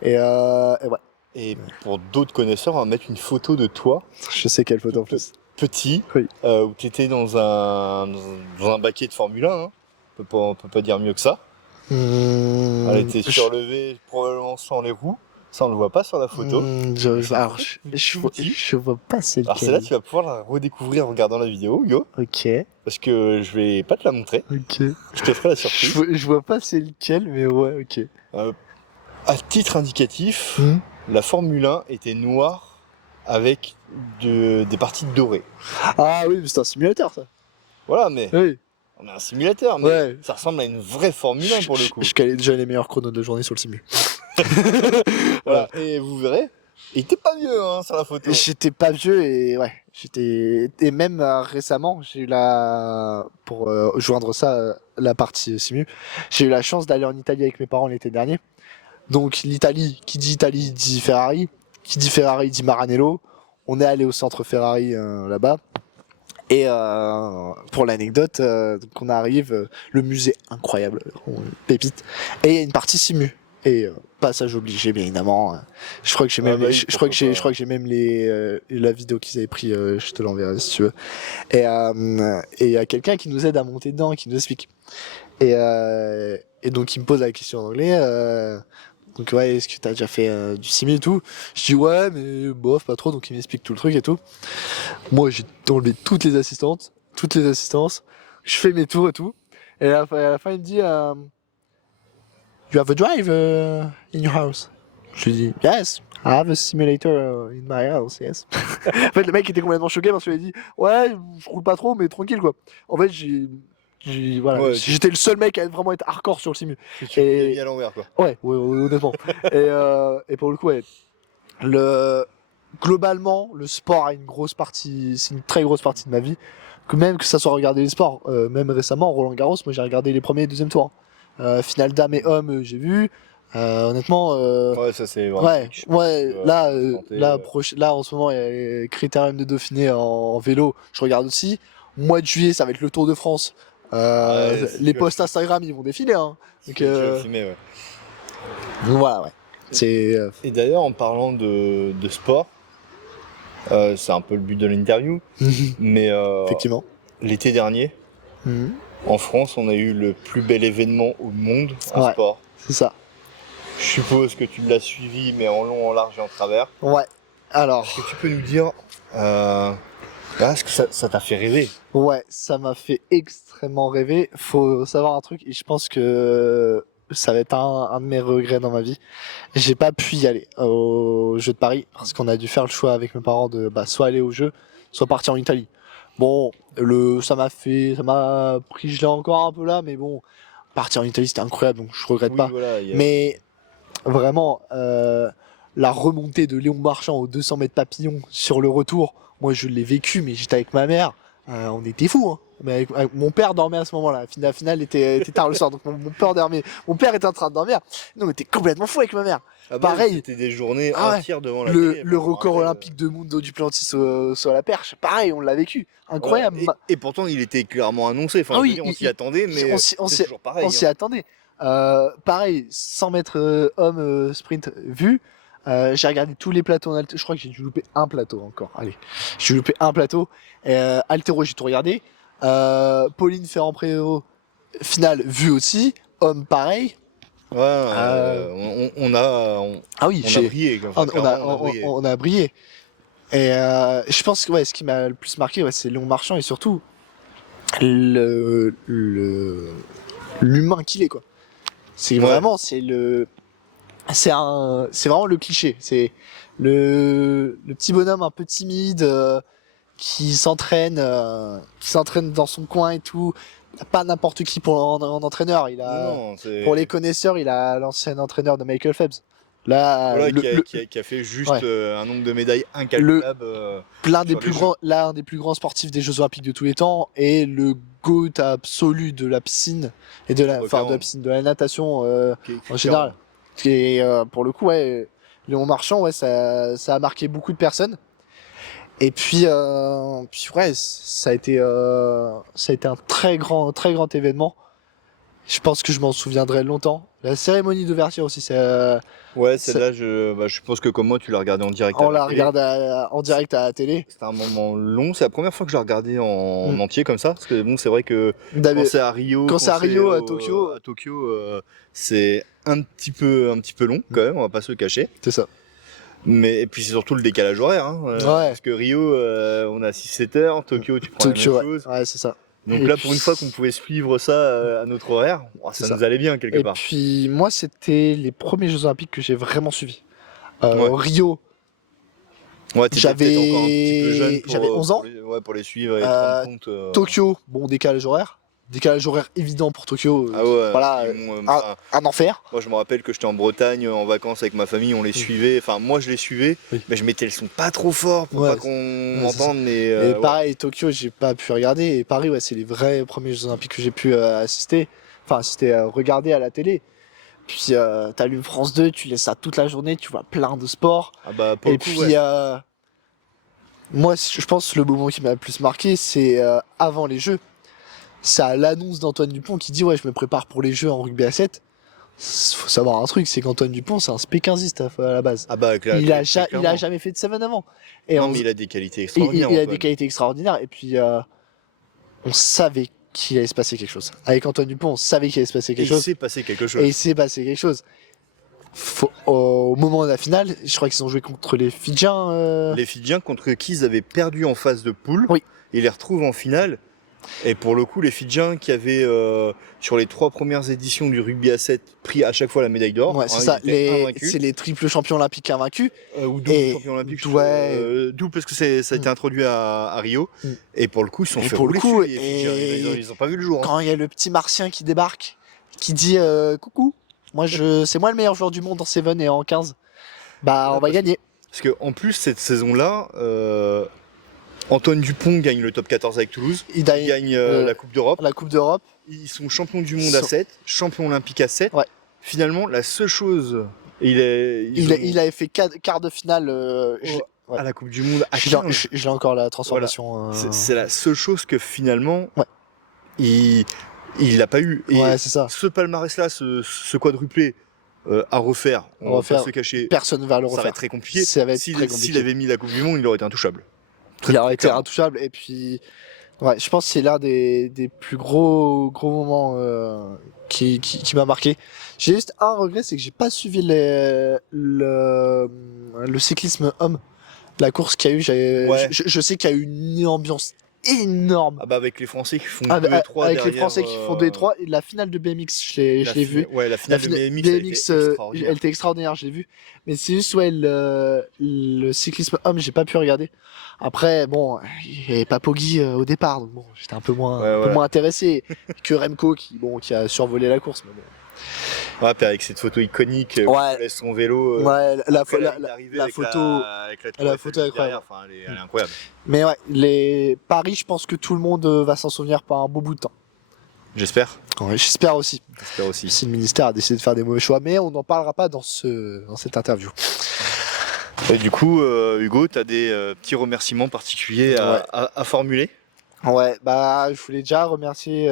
Et ouais, Et pour d'autres connaisseurs, on va mettre une photo de toi, je sais quelle photo en plus. petit, Oui. où tu étais dans un baquet de Formule 1. Hein. On peut pas dire mieux que ça. Elle était surlevée, probablement sans les roues. Ça, on le voit pas sur la photo. Alors, je vois pas c'est Alors, lequel. celle-là, tu vas pouvoir la redécouvrir en regardant la vidéo, Hugo. Ok. Parce que je vais pas te la montrer. Ok. Je te ferai la surprise. Je vois pas c'est lequel, mais ouais, ok. À titre indicatif, Hmm. la Formule 1 était noire avec des parties dorées. Ah oui, mais c'est un simulateur ça. Voilà, mais Oui. on a un simulateur, mais Ouais. ça ressemble à une vraie Formule 1 pour le coup. Je calais déjà les meilleurs chronos de la journée sur le simu. Voilà. Et vous verrez, il était pas vieux hein, sur la photo. J'étais pas vieux et ouais, et même récemment, j'ai eu pour joindre ça la partie simu, j'ai eu la chance d'aller en Italie avec mes parents l'été dernier. Donc l'Italie, qui dit Italie dit Ferrari, qui dit Ferrari dit Maranello. On est allé au centre Ferrari là-bas. Et pour l'anecdote, donc on arrive, le musée incroyable, pépite, et il y a une partie simu. Et passage obligé, bien évidemment. Je crois que j'ai même, je crois que j'ai même la vidéo qu'ils avaient pris. Je te l'enverrai si tu veux. Et il y a quelqu'un qui nous aide à monter dedans, qui nous explique. Et donc il me pose la question en anglais. Donc ouais, est-ce que t'as déjà fait du simu et tout? Je dis ouais, mais bof, pas trop. Donc il m'explique tout le truc et tout. Moi, j'ai enlevé toutes les assistances. Je fais mes tours et tout. Et à la fin il me dit You have a drive in your house? Je lui dis Yes, I have a simulator in my house, yes. En fait, le mec était complètement choqué parce qu'il a dit Ouais, je roule pas trop, mais tranquille quoi. En fait, voilà, Ouais, j'étais le seul mec à vraiment être hardcore sur le simu. Tu l'as mis à l'envers quoi. Ouais, honnêtement. Et pour le coup, ouais, globalement, le sport a une grosse partie, c'est une très grosse partie de ma vie. Que ça soit regarder les sports, même récemment, Roland Garros, moi j'ai regardé les premiers et deuxième tours. Finale dames et hommes, j'ai vu. Honnêtement, Ouais, ça c'est vraiment. ouais, là en ce moment, il y a les Critérium de Dauphiné en vélo, je regarde aussi. Mois de juillet, ça va être le Tour de France. Les posts Instagram, ils vont défiler. Hein. Donc, Ouais. voilà, ouais. C'est. Et d'ailleurs, en parlant de sport, c'est un peu le but de l'interview, mais Effectivement. l'été dernier, en France, on a eu le plus bel événement au monde en Ouais. sport. C'est ça. Je suppose que tu l'as suivi, mais en long, en large et en travers. Ouais. Alors. Est-ce que tu peux nous dire, est-ce que ça t'a fait rêver? Ouais, ça m'a fait extrêmement rêver. Faut savoir un truc, et je pense que ça va être un de mes regrets dans ma vie. J'ai pas pu y aller au jeu de Paris parce qu'on a dû faire le choix avec mes parents de soit aller au jeu, soit partir en Italie. Bon, ça m'a pris, je l'ai encore un peu là, mais bon, partir en Italie c'était incroyable, donc je regrette pas. Voilà, Mais vraiment, la remontée de Léon Marchand aux 200 mètres papillon sur le retour, moi je l'ai vécu, mais j'étais avec ma mère. on était fous, hein. Mais mon père dormait à ce moment-là. La finale était tard le soir, donc mon père dormait. Mon père était en train de dormir. Nous, on était complètement fous avec ma mère. Ah bah, Pareil. C'était des journées Ah ouais. entières devant la télé. Le record olympique de Mundo Duplantis sur la perche, pareil, on l'a vécu. Incroyable. Ouais, et pourtant, il était clairement annoncé. Enfin, Ah oui, je veux dire, on s'y attendait, mais c'est toujours pareil. on s'y attendait. Pareil, 100 mètres homme sprint vu. J'ai regardé tous les plateaux en altéro. Je crois que j'ai dû louper un plateau encore. Allez, j'ai dû louper un plateau. Altéro, j'ai tout regardé. Pauline Ferrand-Prévot, finale vu aussi. Homme, pareil. Ouais, on a brillé. Enfin, On a brillé. Et je pense que ce qui m'a le plus marqué, c'est Léon Marchand et surtout l'humain qu'il est, quoi. C'est vraiment, c'est vraiment le cliché. C'est le petit bonhomme un peu timide qui s'entraîne dans son coin et tout. Pas n'importe qui pour en entraîneur. Pour les connaisseurs, il a l'ancien entraîneur de Michael Phelps. Là, qui a fait juste un nombre de médailles incalculable. L'un des plus grands sportifs des Jeux Olympiques de tous les temps et le GOAT absolu de la piscine et de la natation en général. Et pour le coup, Léon Marchand, ça a marqué beaucoup de personnes. Et puis ça a été un très grand événement. Je pense que je m'en souviendrai longtemps. La cérémonie d'ouverture aussi, celle-là, je suppose que comme moi, tu l'as regardé en direct. On l'a regardé en direct à la télé. C'était un moment long. C'est la première fois que je l'ai regardé en entier comme ça. Parce que bon, c'est vrai que quand c'est à Rio, à Tokyo, c'est un petit peu long quand même. On va pas se le cacher. C'est ça. Et puis c'est surtout le décalage horaire. Parce que Rio, on a 6-7 heures. Tokyo, tu prends la même chose. Ouais, c'est ça. Donc là, pour une fois qu'on pouvait suivre ça à notre horaire, ça nous allait bien quelque part. Et puis moi, c'était les premiers Jeux Olympiques que j'ai vraiment suivis. Rio, j'avais encore un petit peu jeune j'avais 11 ans. Pour les suivre et te rendre compte. Tokyo, bon, décalage horaire évident pour Tokyo. Voilà, un enfer. Moi, je me rappelle que j'étais en Bretagne en vacances avec ma famille, on les suivait. Enfin, moi, je les suivais, mais je mettais le son pas trop fort pour pas qu'on m'entende. Et pareil, Tokyo, j'ai pas pu regarder. Et Paris, c'est les vrais premiers Jeux Olympiques que j'ai pu regarder à la télé. Puis t'allumes France 2, tu laisses ça toute la journée, tu vois plein de sports. Et puis moi, je pense que le moment qui m'a le plus marqué, c'est avant les Jeux. C'est à l'annonce d'Antoine Dupont qui dit je me prépare pour les Jeux en rugby à 7. Faut savoir un truc, c'est qu'Antoine Dupont, c'est un spéquinziste à la base. Il a jamais fait de 7 avant. Mais il a des qualités extraordinaires. Il a des qualités extraordinaires. Et puis on savait qu'il allait se passer quelque chose. Avec Antoine Dupont, on savait qu'il allait se passer quelque chose. Il s'est passé quelque chose. Et il s'est passé quelque chose. Au moment de la finale, je crois qu'ils ont joué contre les Fidjiens. Les Fidjiens contre qui ils avaient perdu en phase de poule. Oui. Ils les retrouvent en finale. Et pour le coup, les Fidjiens qui avaient, sur les 3 premières éditions du rugby à 7, pris à chaque fois la médaille d'or. C'est ça, c'est les triples champions olympiques invaincus. Ou double champions olympiques. Double parce que ça a été introduit à Rio. Et pour le coup, ils sont fait rouler dessus, les Fidjiens. Ils ont pas vu le jour. Quand il y a le petit martien qui débarque, qui dit coucou, c'est moi le meilleur joueur du monde en 7 et en 15. On va gagner. Parce qu'en plus, cette saison-là, Antoine Dupont gagne le top 14 avec Toulouse. Il gagne la Coupe d'Europe. Ils sont champions du monde à 7, champions olympiques à 7. Ouais. Finalement, la seule chose. Il avait fait quart de finale à la Coupe du Monde à 15. Je l'ai encore la transformation. Voilà. C'est la seule chose que finalement, il l'a pas eu. Et c'est ça. Ce palmarès-là, ce quadruplé à refaire, on va pas se cacher. Personne va le refaire. Ça va être très compliqué. S'il avait mis la Coupe du Monde, il aurait été intouchable. Il aurait été intouchable. Et puis, je pense que c'est l'un des plus gros moments qui m'a marqué. J'ai juste un regret, c'est que j'ai pas suivi le cyclisme homme. La course qu'il y a eu, je sais qu'il y a eu une ambiance énorme. Avec les Français qui font 2 et 3 avec les Français qui font 2 et 3. Et la finale de BMX, je l'ai vue. Ouais, la finale de BMX, elle était extraordinaire, je l'ai vue. Mais c'est juste, le cyclisme homme, j'ai pas pu regarder. Après, bon, il n'y avait pas Poggi au départ, donc bon, j'étais un peu moins intéressé que Remco qui a survolé la course. Mais bon. Ouais, puis avec cette photo iconique, où Ouais. il laisse son vélo. Ouais, la photo avec la photo est incroyable. enfin, elle est incroyable. Mais ouais, Paris, je pense que tout le monde va s'en souvenir par un beau bout de temps. J'espère. Ouais, j'espère aussi. Si le ministère a décidé de faire des mauvais choix, mais on n'en parlera pas dans cette interview. Et du coup, Hugo, tu as des petits remerciements particuliers à formuler? Ouais, bah je voulais déjà remercier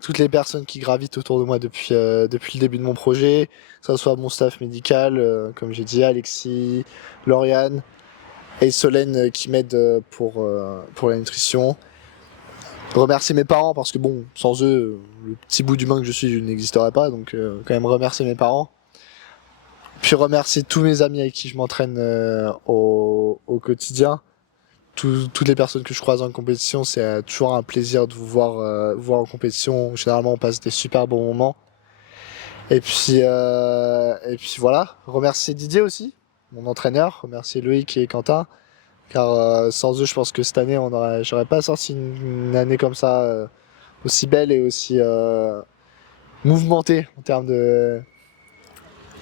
toutes les personnes qui gravitent autour de moi depuis le début de mon projet, que ce soit mon staff médical, comme j'ai dit, Alexis, Lauriane et Solène qui m'aident pour la nutrition. Remercier mes parents parce que bon, sans eux, le petit bout d'humain que je suis, je n'existerais pas, donc quand même remercier mes parents. Puis remercier tous mes amis avec qui je m'entraîne au quotidien. Toutes les personnes que je croise en compétition, c'est toujours un plaisir de vous voir en compétition. Généralement, on passe des super bons moments. Et puis voilà, remercier Didier aussi, mon entraîneur, remercier Loïc et Quentin, car sans eux, je pense que cette année, j'aurais pas sorti une année comme ça, aussi belle et aussi mouvementée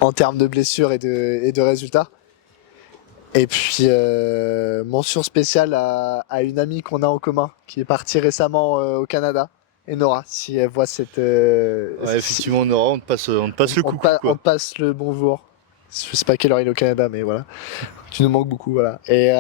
en termes de blessures et de résultats. Et puis mention spéciale à une amie qu'on a en commun qui est partie récemment au Canada, et Nora, si elle voit cette... Ouais, effectivement, Nora, on te passe le coucou. On te passe le bonjour. Je sais pas quelle heure il est au Canada, mais voilà. Tu nous manques beaucoup, voilà. Et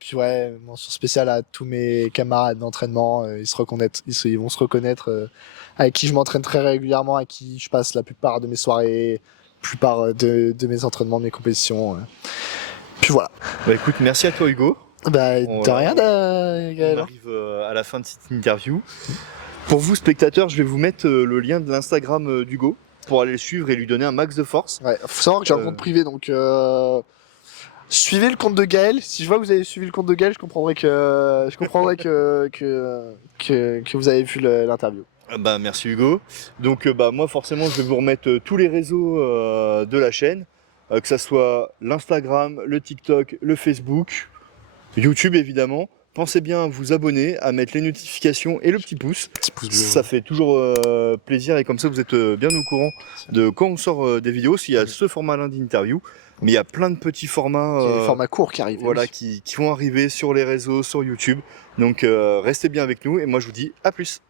puis ouais, mention spéciale à tous mes camarades d'entraînement. Ils vont se reconnaître, avec qui je m'entraîne très régulièrement, avec qui je passe la plupart de mes soirées, la plupart de mes entraînements, de mes compétitions. Puis voilà. Bah écoute, merci à toi Hugo. Bah de rien, Gaël. On arrive à la fin de cette interview. Pour vous spectateurs, je vais vous mettre le lien de l'Instagram d'Hugo pour aller le suivre et lui donner un max de force. Ouais, faut savoir que j'ai un compte privé, donc suivez le compte de Gaël. Si je vois que vous avez suivi le compte de Gaël, je comprendrai que vous avez vu l'interview. Bah merci Hugo. Donc moi forcément je vais vous remettre tous les réseaux de la chaîne, que ça soit l'Instagram, le TikTok, le Facebook, YouTube évidemment. Pensez bien à vous abonner, à mettre les notifications et le petit pouce. Ça fait toujours plaisir et comme ça vous êtes bien au courant de quand on sort des vidéos. S'il y a ce format-là d'interview, mais il y a plein de petits formats. Il y a des formats courts qui arrivent. Voilà, qui vont arriver sur les réseaux, sur YouTube. Donc restez bien avec nous et moi je vous dis à plus.